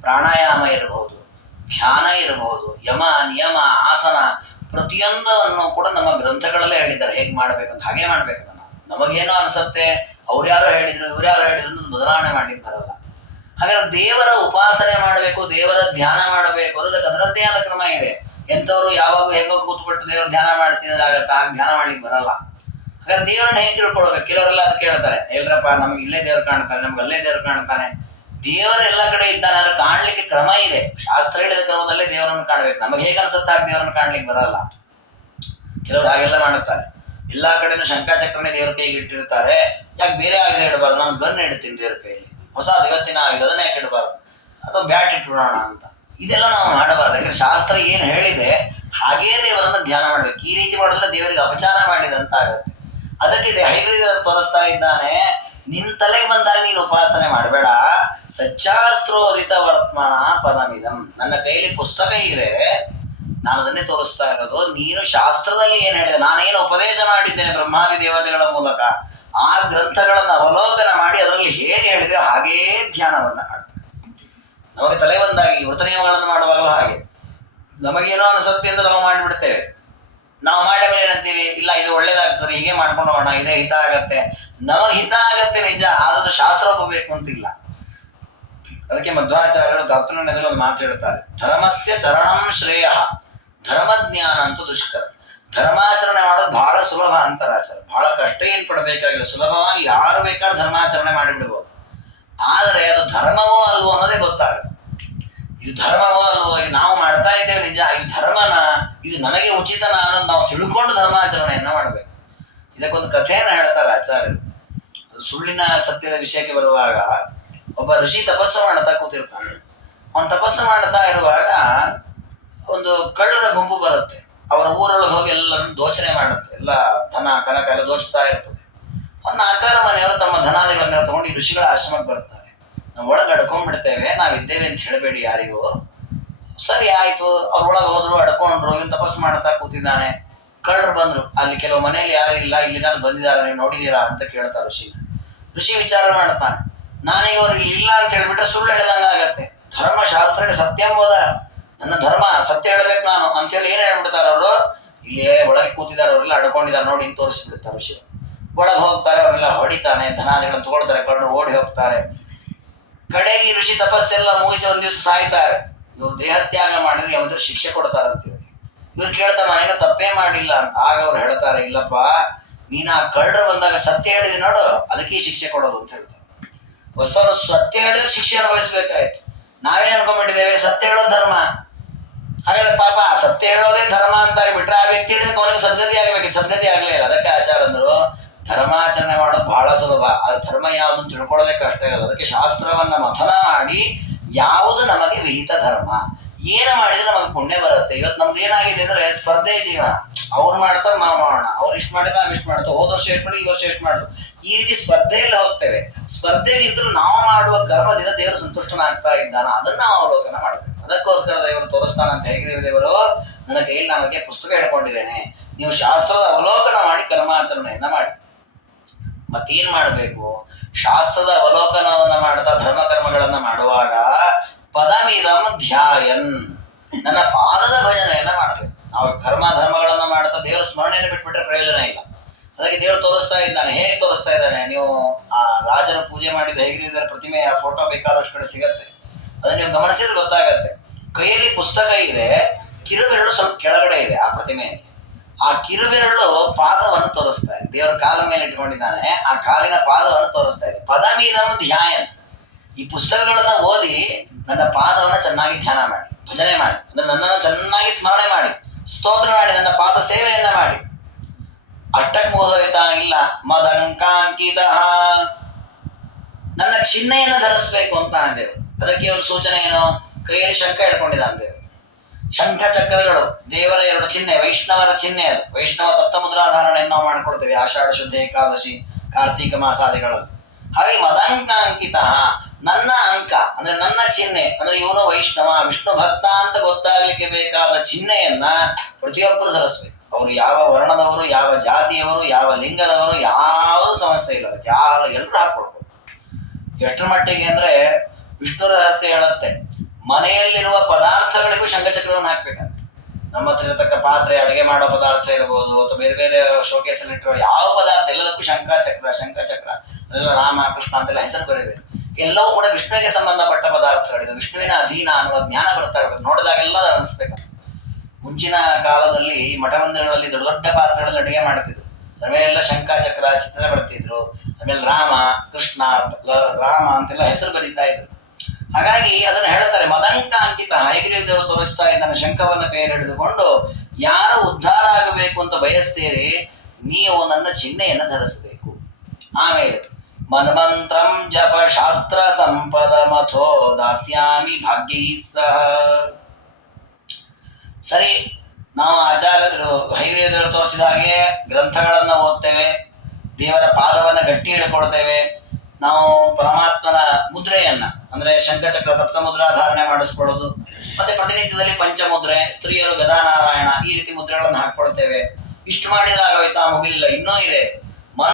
ಪ್ರಾಣಾಯಾಮ ಇರಬಹುದು, ಧ್ಯಾನ ಇರಬಹುದು, ಯಮ ನಿಯಮ ಆಸನ ಪ್ರತಿಯೊಂದನ್ನು ಕೂಡ ನಮ್ಮ ಗ್ರಂಥಗಳಲ್ಲೇ ಹೇಳಿದ್ದಾರೆ ಹೇಗೆ ಮಾಡ್ಬೇಕಂತ. ಹಾಗೆ ಮಾಡ್ಬೇಕಂತ ನಮಗೇನೋ ಅನ್ಸತ್ತೆ, ಅವ್ರ್ಯಾರೋ ಹೇಳಿದ್ರು ಇವ್ರ್ಯಾರೋ ಹೇಳಿದ್ರು ಬದಲಾವಣೆ ಮಾಡ್ಲಿಕ್ಕೆ ಬರಲ್ಲ. ಹಾಗಾದ್ರೆ ದೇವರ ಉಪಾಸನೆ ಮಾಡಬೇಕು, ದೇವರ ಧ್ಯಾನ ಮಾಡಬೇಕು ಅನ್ನೋದಕ್ಕೆ ಅದರದ್ದೇ ಆದ ಕ್ರಮ ಇದೆ. ಎಂಥವ್ರು ಯಾವಾಗ ಹೆಂಗೋ ಕೂತ್ಬಿಟ್ಟು ದೇವ್ರ ಧ್ಯಾನ ಮಾಡ್ತಿದ್ರೆ ಆಗತ್ತಾ? ಆಗ ಧ್ಯಾನ ಮಾಡ್ಲಿಕ್ಕೆ ಬರಲ್ಲ. ಹಾಗಾದ್ರೆ ದೇವ್ರನ್ನ ಹೇಗೆ ತಿಳ್ಕೊಳ್ಬೇಕು? ಕೆಲವರೆಲ್ಲ ಅದು ಕೇಳ್ತಾರೆ, ಎಲ್ರಪ್ಪ ನಮ್ಗೆ ಇಲ್ಲೇ ದೇವ್ರು ಕಾಣ್ತಾನೆ, ನಮ್ಗೆ ಅಲ್ಲೇ ದೇವ್ರು ಕಾಣ್ತಾನೆ. ದೇವರ ಎಲ್ಲ ಕಡೆ ಇದ್ದಾನೆ, ಆದ್ರೆ ಕಾಣ್ಲಿಕ್ಕೆ ಕ್ರಮ ಇದೆ. ಶಾಸ್ತ್ರ ಹೇಳಿದ ಕ್ರಮದಲ್ಲೇ ದೇವರನ್ನು ಕಾಣ್ಬೇಕು. ನಮಗೆ ಹೇಗೆ ಅನ್ಸುತ್ತೆ ಹಾಗೆ ದೇವರನ್ನು ಕಾಣ್ಲಿಕ್ಕೆ ಬರಲ್ಲ. ಕೆಲವರು ಹಾಗೆಲ್ಲ ಮಾಡುತ್ತಾರೆ. ಎಲ್ಲಾ ಕಡೆನೂ ಶಂಖಚಕ್ರನೇ ದೇವ್ರ ಕೈಗೆ ಇಟ್ಟಿರ್ತಾರೆ. ಯಾಕೆ ಬೇರೆ ಆಯುಧ ಇಡಬಾರ್ದು? ನಾನು ಗನ್ ಇಡ್ತೀನಿ ದೇವ್ರ ಕೈಯಲ್ಲಿ, ಹೊಸ ಜಗತ್ತಿನ ಆಯುಧ, ಅದನ್ನೇ ಯಾಕೆ ಇಡಬಾರ್ದು? ಅಥವಾ ಬ್ಯಾಟ್ ಇಟ್ಬಿಡೋಣ ಅಂತ. ಇದೆಲ್ಲ ನಾವು ಮಾಡಬಾರ್ದು. ಯಾಕಂದ್ರೆ ಶಾಸ್ತ್ರ ಏನು ಹೇಳಿದೆ ಹಾಗೇ ದೇವರನ್ನ ಧ್ಯಾನ ಮಾಡ್ಬೇಕು. ಈ ರೀತಿ ಮಾಡಿದ್ರೆ ದೇವರಿಗೆ ಅಪಚಾರ ಮಾಡಿದಂತ ಆಗತ್ತೆ. ಅದಕ್ಕೆ ಹೈಗ್ರೀವ ತೋರಿಸ್ತಾ ಇದ್ದಾನೆ, ನಿನ್ ತಲೆಗೆ ಬಂದಾಗ ನೀನು ಉಪಾಸನೆ ಮಾಡಬೇಡ. ಸಚ್ಚಾಸ್ತ್ರೋದಿತ ವರ್ತಮಾನ ಪದಮಿದಂ. ನನ್ನ ಕೈಲಿ ಪುಸ್ತಕ ಇದೆ, ನಾನು ಅದನ್ನೇ ತೋರಿಸ್ತಾ ಇರೋದು. ನೀನು ಶಾಸ್ತ್ರದಲ್ಲಿ ಏನ್ ಹೇಳಿದೆ, ನಾನೇನು ಉಪದೇಶ ಮಾಡಿದ್ದೇನೆ ಬ್ರಹ್ಮಾದಿ ದೇವತೆಗಳ ಮೂಲಕ, ಆ ಗ್ರಂಥಗಳನ್ನು ಅವಲೋಕನ ಮಾಡಿ ಅದರಲ್ಲಿ ಹೇಗೆ ಹೇಳಿದೆ ಹಾಗೇ ಧ್ಯಾನವನ್ನ ಮಾಡ್ತಾರೆ. ನಮಗೆ ತಲೆ ಬಂದಾಗಿ ವೃತ ನಿಯಮಗಳನ್ನು ಮಾಡುವಾಗಲೂ ಹಾಗೆ ನಮಗೇನೋ ಅನಿಸುತ್ತೆ ಅಂತ ನಾವು ಮಾಡಿಬಿಡ್ತೇವೆ. ನಾವು ಮಾಡಿದ್ರೆ ಏನಂತೀವಿ, ಇಲ್ಲ ಇದು ಒಳ್ಳೇದಾಗ್ತದೆ, ಹೀಗೆ ಮಾಡ್ಕೊಂಡು ಹೋಗೋಣ, ಇದೇ ಹಿತ ಆಗತ್ತೆ. ನಮಗೆ ಹಿತ ಆಗತ್ತೆ ನಿಜ, ಆದ್ರೂ ಶಾಸ್ತ್ರ ಒಪ್ಪಬೇಕು ಅಂತಿಲ್ಲ. ಅದಕ್ಕೆ ಮಧ್ವಾಚಾರ್ಯರು ತತ್ವಜ್ಞಾನದಲ್ಲಿ ಒಂದು ಮಾತು ಹೇಳ್ತಾರೆ, ಧರ್ಮಸ್ಯ ಚರಣಂ ಶ್ರೇಯ ಧರ್ಮಜ್ಞಾನ ಅಂತೂ ದುಷ್ಕರ. ಧರ್ಮಾಚರಣೆ ಮಾಡೋದು ಬಹಳ ಸುಲಭ ಅಂತರಾಚಾರ, ಬಹಳ ಕಷ್ಟ ಏನ್ ಪಡಬೇಕಾಗಿಲ್ಲ. ಸುಲಭವಾಗಿ ಯಾರು ಬೇಕಾದ್ರೂ ಧರ್ಮಾಚರಣೆ ಮಾಡಿಬಿಡ್ಬೋದು. ಆದರೆ ಅದು ಧರ್ಮವೋ ಅಲ್ವೋ ಅನ್ನೋದೇ ಗೊತ್ತಾಗಲ್ಲ. ಇದು ಧರ್ಮವೋ ಅಲ್ವೋ, ಈಗ ನಾವು ಮಾಡ್ತಾ ಇದ್ದೇವೆ ನಿಜ, ಇದು ಧರ್ಮನ, ಇದು ನನಗೆ ಉಚಿತನ ಅನ್ನೋದು ನಾವು ತಿಳ್ಕೊಂಡು ಧರ್ಮಾಚರಣೆಯನ್ನ ಮಾಡ್ಬೇಕು. ಇದಕ್ಕೊಂದು ಕಥೆಯನ್ನ ಹೇಳ್ತಾರೆ ಆಚಾರ್ಯರು. ಅದು ಸುಳ್ಳಿನ ಸತ್ಯದ ವಿಷಯಕ್ಕೆ ಬರುವಾಗ, ಒಬ್ಬ ಋಷಿ ತಪಸ್ಸು ಮಾಡ್ತಾ ಕೂತಿರ್ತಾನೆ. ಅವನು ತಪಸ್ಸು ಮಾಡ್ತಾ ಇರುವಾಗ ಒಂದು ಕಳ್ಳರ ಗುಂಪು ಬರುತ್ತೆ. ಅವರ ಊರೊಳಗೆ ಹೋಗಿ ಎಲ್ಲರನ್ನು ದೋಚನೆ ಮಾಡುತ್ತೆ. ಎಲ್ಲ ಧನ ಕನಕ ಎಲ್ಲ ದೋಚ್ತಾ ಇರ್ತದೆ. ಒಂದು ಆಕಾರ ಮನೆಯವರು ತಮ್ಮ ಧನಾದಿಗಳನ್ನೆಲ್ಲ ತಗೊಂಡು ಈ ಋಷಿಗಳ ಆಶ್ರಮಕ್ಕೆ ಬರ್ತಾರೆ. ನಾವು ಒಳಗೆ ಅಡ್ಕೊಂಡ್ಬಿಡ್ತೇವೆ, ನಾವಿದ್ದೇವೆ ಅಂತ ಹೇಳಬೇಡಿ ಯಾರಿಗೂ. ಸರಿ ಆಯ್ತು, ಅವ್ರೊಳಗೆ ಹೋದ್ರು, ಅಡ್ಕೊಂಡ್ರು, ಇವನು ತಪಸ್ಸು ಮಾಡ್ತಾ ಕೂತಿದ್ದಾನೆ. ಕಳ್ಳರು ಬಂದ್ರು. ಅಲ್ಲಿ ಕೆಲವು ಮನೆಯಲ್ಲಿ ಯಾರು ಇಲ್ಲ, ಇಲ್ಲಿ ನಾನು ಬಂದಿದ್ದಾರೆ, ನೀವು ನೋಡಿದೀರಾ ಅಂತ ಕೇಳ್ತಾರೆ ಋಷಿ. ಋಷಿ ವಿಚಾರ ಮಾಡ್ತಾನೆ, ನಾನೀಗ ಅವ್ರು ಇಲ್ಲಿ ಇಲ್ಲ ಅಂತ ಹೇಳ್ಬಿಟ್ರೆ ಸುಳ್ಳು ಹೇಳಿದಂಗ ಆಗತ್ತೆ. ಧರ್ಮಶಾಸ್ತ್ರ ಸತ್ಯಂಬೋದ, ನನ್ನ ಧರ್ಮ ಸತ್ಯ ಹೇಳ್ಬೇಕು ನಾನು ಅಂತೇಳಿ ಏನ್ ಹೇಳ್ಬಿಡ್ತಾರೆ ಅವರು, ಇಲ್ಲೇ ಒಳಗೆ ಕೂತಿದ್ದಾರೆ, ಅವರೆಲ್ಲ ಅಡ್ಕೊಂಡಿದ್ದಾರೆ ನೋಡಿ ಅಂತ ತೋರಿಸ್ಬಿಡ್ತಾರೆ ಋಷಿ. ಒಳಗೆ ಹೋಗ್ತಾರೆ, ಅವರೆಲ್ಲ ಹೊಡಿತಾನೆ, ಧನಾದಿಗಳನ್ನು ತಗೊಳ್ತಾರೆ, ಕಳ್ಳರು ಓಡಿ ಹೋಗ್ತಾರೆ. ಕಡೆಗೆ ಋಷಿ ತಪಸ್ಸೆಲ್ಲ ಮುಗಿಸಿ ಒಂದ್ ದಿವಸ ಸಾಯ್ತಾರೆ. ಇವ್ರು ದೇಹತ್ಯಾಗ ಮಾಡಿದ್ರೆ ಯಾವ್ದಾದ್ರು ಶಿಕ್ಷೆ ಕೊಡ್ತಾರಂತೀವಿ. ಇವ್ರು ಕೇಳ್ತಾ ನಾನೇನೋ ತಪ್ಪೇ ಮಾಡಿಲ್ಲ ಅಂತ. ಆಗ ಅವ್ರು ಹೇಳ್ತಾರೆ, ಇಲ್ಲಪ್ಪ ನೀನ್ ಆ ಕಳ್ಳರು ಬಂದಾಗ ಸತ್ಯ ಹೇಳಿದೆ ನೋಡು, ಅದಕ್ಕೆ ಶಿಕ್ಷೆ ಕೊಡೋದು ಅಂತ ಹೇಳ್ತಾರೆ. ಹೊಸವರು ಸತ್ಯ ಹೇಳಿದ್ರೆ ಶಿಕ್ಷೆ ಅನುಭವಿಸ್ಬೇಕಾಯ್ತು. ನಾವೇನ್ ಅನ್ಕೊಂಡ್ಬಿಟ್ಟಿದ್ದೇವೆ, ಸತ್ಯ ಹೇಳೋದು ಧರ್ಮ. ಹಾಗಾದ್ರೆ ಪಾಪ ಸತ್ಯ ಹೇಳೋದೇ ಧರ್ಮ ಅಂತ ಆಗ್ಬಿಟ್ರೆ ಆ ವ್ಯಕ್ತಿ ಹೇಳಿದ್ರೆ ಅವನಿಗೆ ಸದ್ಗತಿ ಆಗ್ಬೇಕು, ಸದ್ಗತಿ ಆಗ್ಲೇ ಇಲ್ಲ. ಅದಕ್ಕೆ ಆಚಾರ್ಯಂದ್ರು ಧರ್ಮಾಚರಣೆ ಮಾಡೋದು ಬಹಳ ಸುಲಭ, ಅದು ಧರ್ಮ ಯಾವ್ದು ತಿಳ್ಕೊಳ್ಳೋದೇ ಕಷ್ಟ ಇರೋದು. ಅದಕ್ಕೆ ಶಾಸ್ತ್ರವನ್ನ ಮಥನ ಮಾಡಿ ಯಾವುದು ನಮಗೆ ವಿಹಿತ ಧರ್ಮ, ಏನು ಮಾಡಿದ್ರೆ ನಮಗೆ ಪುಣ್ಯ ಬರುತ್ತೆ. ಇವತ್ತು ನಮ್ದು ಏನಾಗಿದೆ ಅಂದ್ರೆ ಸ್ಪರ್ಧೆ ಜೀವನ. ಅವ್ರು ಮಾಡ್ತಾರೆ ನಾವು ಮಾಡೋಣ, ಅವ್ರು ಇಷ್ಟು ಮಾಡಿದ್ರೆ ನಾವು ಇಷ್ಟು ಮಾಡ್ತೇವೆ, ಹೋದ ವರ್ಷ ಎಷ್ಟು ಮಾಡಿ ಈ ವರ್ಷ ಎಷ್ಟು ಮಾಡುದು, ಈ ರೀತಿ ಸ್ಪರ್ಧೆಯಲ್ಲಿ ಹೋಗ್ತೇವೆ. ಸ್ಪರ್ಧೆಗಿದ್ರು ನಾವು ಮಾಡುವ ಕರ್ಮದಿಂದ ದೇವರು ಸಂತುಷ್ಟನಾಗ್ತಾ ಇದ್ದಾನ, ಅದನ್ನ ನಾವು ಅವಲೋಕನ ಮಾಡ್ಬೇಕು. ಅದಕ್ಕೋಸ್ಕರ ದೇವರು ತೋರಿಸ್ತಾನಂತ ಹೇಗಿದ್ದೇವೆ, ದೇವರು ನನ್ನ ಕೈಯಲ್ಲಿ ನಮಗೆ ಪುಸ್ತಕ ಹೇಳ್ಕೊಂಡಿದ್ದೇನೆ, ನೀವು ಶಾಸ್ತ್ರದ ಅವಲೋಕನ ಮಾಡಿ ಕರ್ಮಾಚರಣೆಯನ್ನ ಮಾಡಿ. ಮತ್ತೇನ್ ಮಾಡಬೇಕು, ಶಾಸ್ತ್ರದ ಅವಲೋಕನವನ್ನ ಮಾಡ್ತಾ ಧರ್ಮ ಕರ್ಮಗಳನ್ನ ಮಾಡುವಾಗ ಪದಮಿದಂ ಧ್ಯಾಯನ್, ನನ್ನ ಪಾದದ ಭಜನೆಯನ್ನ ಮಾಡಬೇಕು. ನಾವು ಕರ್ಮ ಧರ್ಮಗಳನ್ನ ಮಾಡ್ತಾ ದೇವರ ಸ್ಮರಣೆಯನ್ನು ಬಿಟ್ಬಿಟ್ರೆ ಪ್ರಯೋಜನ ಇಲ್ಲ. ಅದಕ್ಕೆ ದೇವರು ತೋರಿಸ್ತಾ ಇದ್ದಾನೆ. ಹೇಗೆ ತೋರಿಸ್ತಾ ಇದ್ದಾನೆ, ನೀವು ಆ ರಾಜನ ಪೂಜೆ ಮಾಡಿದ ಹೇಗಿರುವ ಪ್ರತಿಮೆಯ ಫೋಟೋ ಬೇಕಾದಷ್ಟು ಕಡೆ ಸಿಗತ್ತೆ, ಅದನ್ನ ನೀವು ಗಮನಿಸಿದ್ರೆ ಗೊತ್ತಾಗತ್ತೆ. ಕೈಯಲ್ಲಿ ಪುಸ್ತಕ ಇದೆ, ಕಿರುಬೆರಳು ಸ್ವಲ್ಪ ಕೆಳಗಡೆ ಇದೆ ಆ ಪ್ರತಿಮೆಯಲ್ಲಿ. ಆ ಕಿರುಬೆರಳು ಪಾದವನ್ನು ತೋರಿಸ್ತಾ ಇದೆ, ದೇವರ ಕಾಲ ಮೇಲೆ ಇಟ್ಕೊಂಡಿದ್ದಾನೆ, ಆ ಕಾಲಿನ ಪಾದವನ್ನು ತೋರಿಸ್ತಾ ಇದೆ. ಪದಮೀದಂ ಧ್ಯಾಯನ್, ಈ ಪುಸ್ತಕಗಳನ್ನ ಓದಿ ನನ್ನ ಪಾದವನ್ನ ಚೆನ್ನಾಗಿ ಧ್ಯಾನ ಮಾಡಿ, ಭಜನೆ ಮಾಡಿ, ಅಂದ್ರೆ ನನ್ನನ್ನು ಚೆನ್ನಾಗಿ ಸ್ಮರಣೆ ಮಾಡಿ, ಸ್ತೋತ್ರ ಮಾಡಿ, ನನ್ನ ಪಾದ ಸೇವೆಯನ್ನ ಮಾಡಿ. ಅಷ್ಟಕ್ಕೆ ಮುಗಿದೋಯ್ತಾ? ಇಲ್ಲ. ಮದಂಕಾಂಕಿತ, ನನ್ನ ಚಿಹ್ನೆಯನ್ನು ಧರಿಸ್ಬೇಕು ಅಂತ ದೇವರು. ಅದಕ್ಕೆ ಒಂದು ಸೂಚನೆ ಏನು, ಕೈಯಲ್ಲಿ ಶಂಖ ಹಿಡ್ಕೊಂಡಿದ್ದಾನೆ ದೇವರು. ಶಂಖ ಚಕ್ರಗಳು ದೇವರ ಎರಡು ಚಿಹ್ನೆ, ವೈಷ್ಣವರ ಚಿಹ್ನೆ. ಅದು ವೈಷ್ಣವ ತಪ್ತ ಮುದ್ರಾಧಾರಣೆಯನ್ನು ನಾವು ಮಾಡ್ಕೊಳ್ತೇವೆ ಆಷಾಢ ಶುದ್ಧ ಏಕಾದಶಿ, ಕಾರ್ತೀಕ ಮಾಸಾದಿಗಳಲ್ಲಿ. ಹಾಗೆ ಮದಂಕಾಂಕಿತ, ನನ್ನ ಅಂಕ ಅಂದ್ರೆ ನನ್ನ ಚಿಹ್ನೆ, ಅಂದ್ರೆ ಇವನು ವೈಷ್ಣವ ವಿಷ್ಣು ಭಕ್ತ ಅಂತ ಗೊತ್ತಾಗ್ಲಿಕ್ಕೆ ಬೇಕಾದ ಚಿಹ್ನೆಯನ್ನ ಪ್ರತಿಯೊಬ್ಬರು ಧರಿಸ್ಬೇಕು. ಅವರು ಯಾವ ವರ್ಣದವರು, ಯಾವ ಜಾತಿಯವರು, ಯಾವ ಲಿಂಗದವರು, ಯಾವುದು ಸಮಸ್ಯೆ ಇಲ್ಲ, ಅದಕ್ಕೆ ಎಲ್ಲರೂ ಹಾಕೊಳ್ಬೋದು. ಎಷ್ಟರ ಮಟ್ಟಿಗೆ ಅಂದ್ರೆ ವಿಷ್ಣು ರಹಸ್ಯ ಹೇಳುತ್ತೆ, ಮನೆಯಲ್ಲಿರುವ ಪದಾರ್ಥಗಳಿಗೂ ಶಂಖಚಕ್ರವನ್ನು ಹಾಕ್ಬೇಕಂತ. ನಮ್ಮ ಹತ್ರ ಇರತಕ್ಕ ಪಾತ್ರೆ, ಅಡುಗೆ ಮಾಡೋ ಪದಾರ್ಥ ಇರ್ಬೋದು, ಅಥವಾ ಬೇರೆ ಬೇರೆ ಶೋಕೇಸಲ್ಲಿ ಇಟ್ಟಿರೋ ಯಾವ ಪದಾರ್ಥ ಎಲ್ಲದಕ್ಕೂ ಶಂಖಚಕ್ರ ಅದೆಲ್ಲ ರಾಮ ಕೃಷ್ಣ ಅಂತೆಲ್ಲ ಹೆಸರು ಬರೀಬೇಕು. ಎಲ್ಲವೂ ಕೂಡ ವಿಷ್ಣುವಿಗೆ ಸಂಬಂಧಪಟ್ಟ ಪದಾರ್ಥಗಳಿದೆ. ವಿಷ್ಣುವಿನ ಅಧೀನ ಅನ್ನುವ ಜ್ಞಾನ ಬರ್ತಾ ಇರ್ಬೇಕು. ನೋಡಿದಾಗೆಲ್ಲ ಅನಿಸ್ಬೇಕಂತ. ಮುಂಚಿನ ಕಾಲದಲ್ಲಿ ಮಠಮಂದಿರಗಳಲ್ಲಿ ದೊಡ್ಡ ದೊಡ್ಡ ಪಾತ್ರೆಗಳಲ್ಲಿ ಅಡುಗೆ ಮಾಡ್ತಿದ್ರು. ಆಮೇಲೆಲ್ಲ ಶಂಖ ಚಕ್ರ ಚಿತ್ರ ಬರ್ತಿದ್ರು. ಆಮೇಲೆ ರಾಮ ಕೃಷ್ಣ ರಾಮ ಅಂತೆಲ್ಲ ಹೆಸರು ಬರೀತಾ ಇದ್ರು. ಹಾಗಾಗಿ ಅದನ್ನು ಹೇಳ್ತಾರೆ, ಮದಂಕ ಅಂಕಿತ ಹಯಗ್ರೀವದೇವರು ತೋರಿಸ್ತಾ ಇದ್ದಾನೆ ಶಂಖವನ್ನು ಕೈಯಲ್ಲಿ ಹಿಡಿದುಕೊಂಡು, ಯಾರು ಉದ್ಧಾರ ಆಗಬೇಕು ಅಂತ ಬಯಸ್ತೀರಿ ನೀವು ನನ್ನ ಚಿಹ್ನೆಯನ್ನು ಧರಿಸಬೇಕು. ಆಮೇಲೆ ಮನ್ಮಂತ್ರಂ ಜಪ ಶಾಸ್ತ್ರ ಸಂಪದ ಮಥೋ ದಾಸ್ಯಾಮಿ ಭಾಗ್ಯೈ ಸಹ. ಸರಿ, ನಾವು ಆಚಾರ್ಯರು ಹೈವೇದರು ತೋರಿಸಿದ ಹಾಗೆ ಗ್ರಂಥಗಳನ್ನು ಓದ್ತೇವೆ, ದೇವರ ಪಾದವನ್ನು ಗಟ್ಟಿ ಹಿಡ್ಕೊಳ್ತೇವೆ, ನಾವು ಪರಮಾತ್ಮನ ಮುದ್ರೆಯನ್ನ ಅಂದ್ರೆ ಶಂಖಚಕ್ರ ತಪ್ತ ಮುದ್ರಾ ಧಾರಣೆ ಮಾಡಿಸ್ಕೊಳ್ಳೋದು, ಮತ್ತೆ ಪ್ರತಿನಿತ್ಯದಲ್ಲಿ ಪಂಚಮುದ್ರೆ, ಸ್ತ್ರೀಯರು ಗದಾನಾರಾಯಣ ಈ ರೀತಿ ಮುದ್ರೆಗಳನ್ನು ಹಾಕೊಳ್ತೇವೆ. ಇಷ್ಟು ಮಾಡಿದ್ರೆ ಆಗೋಯ್ತಾ? ಮುಗಿಲಿಲ್ಲ, ಇನ್ನೂ ಇದೆ.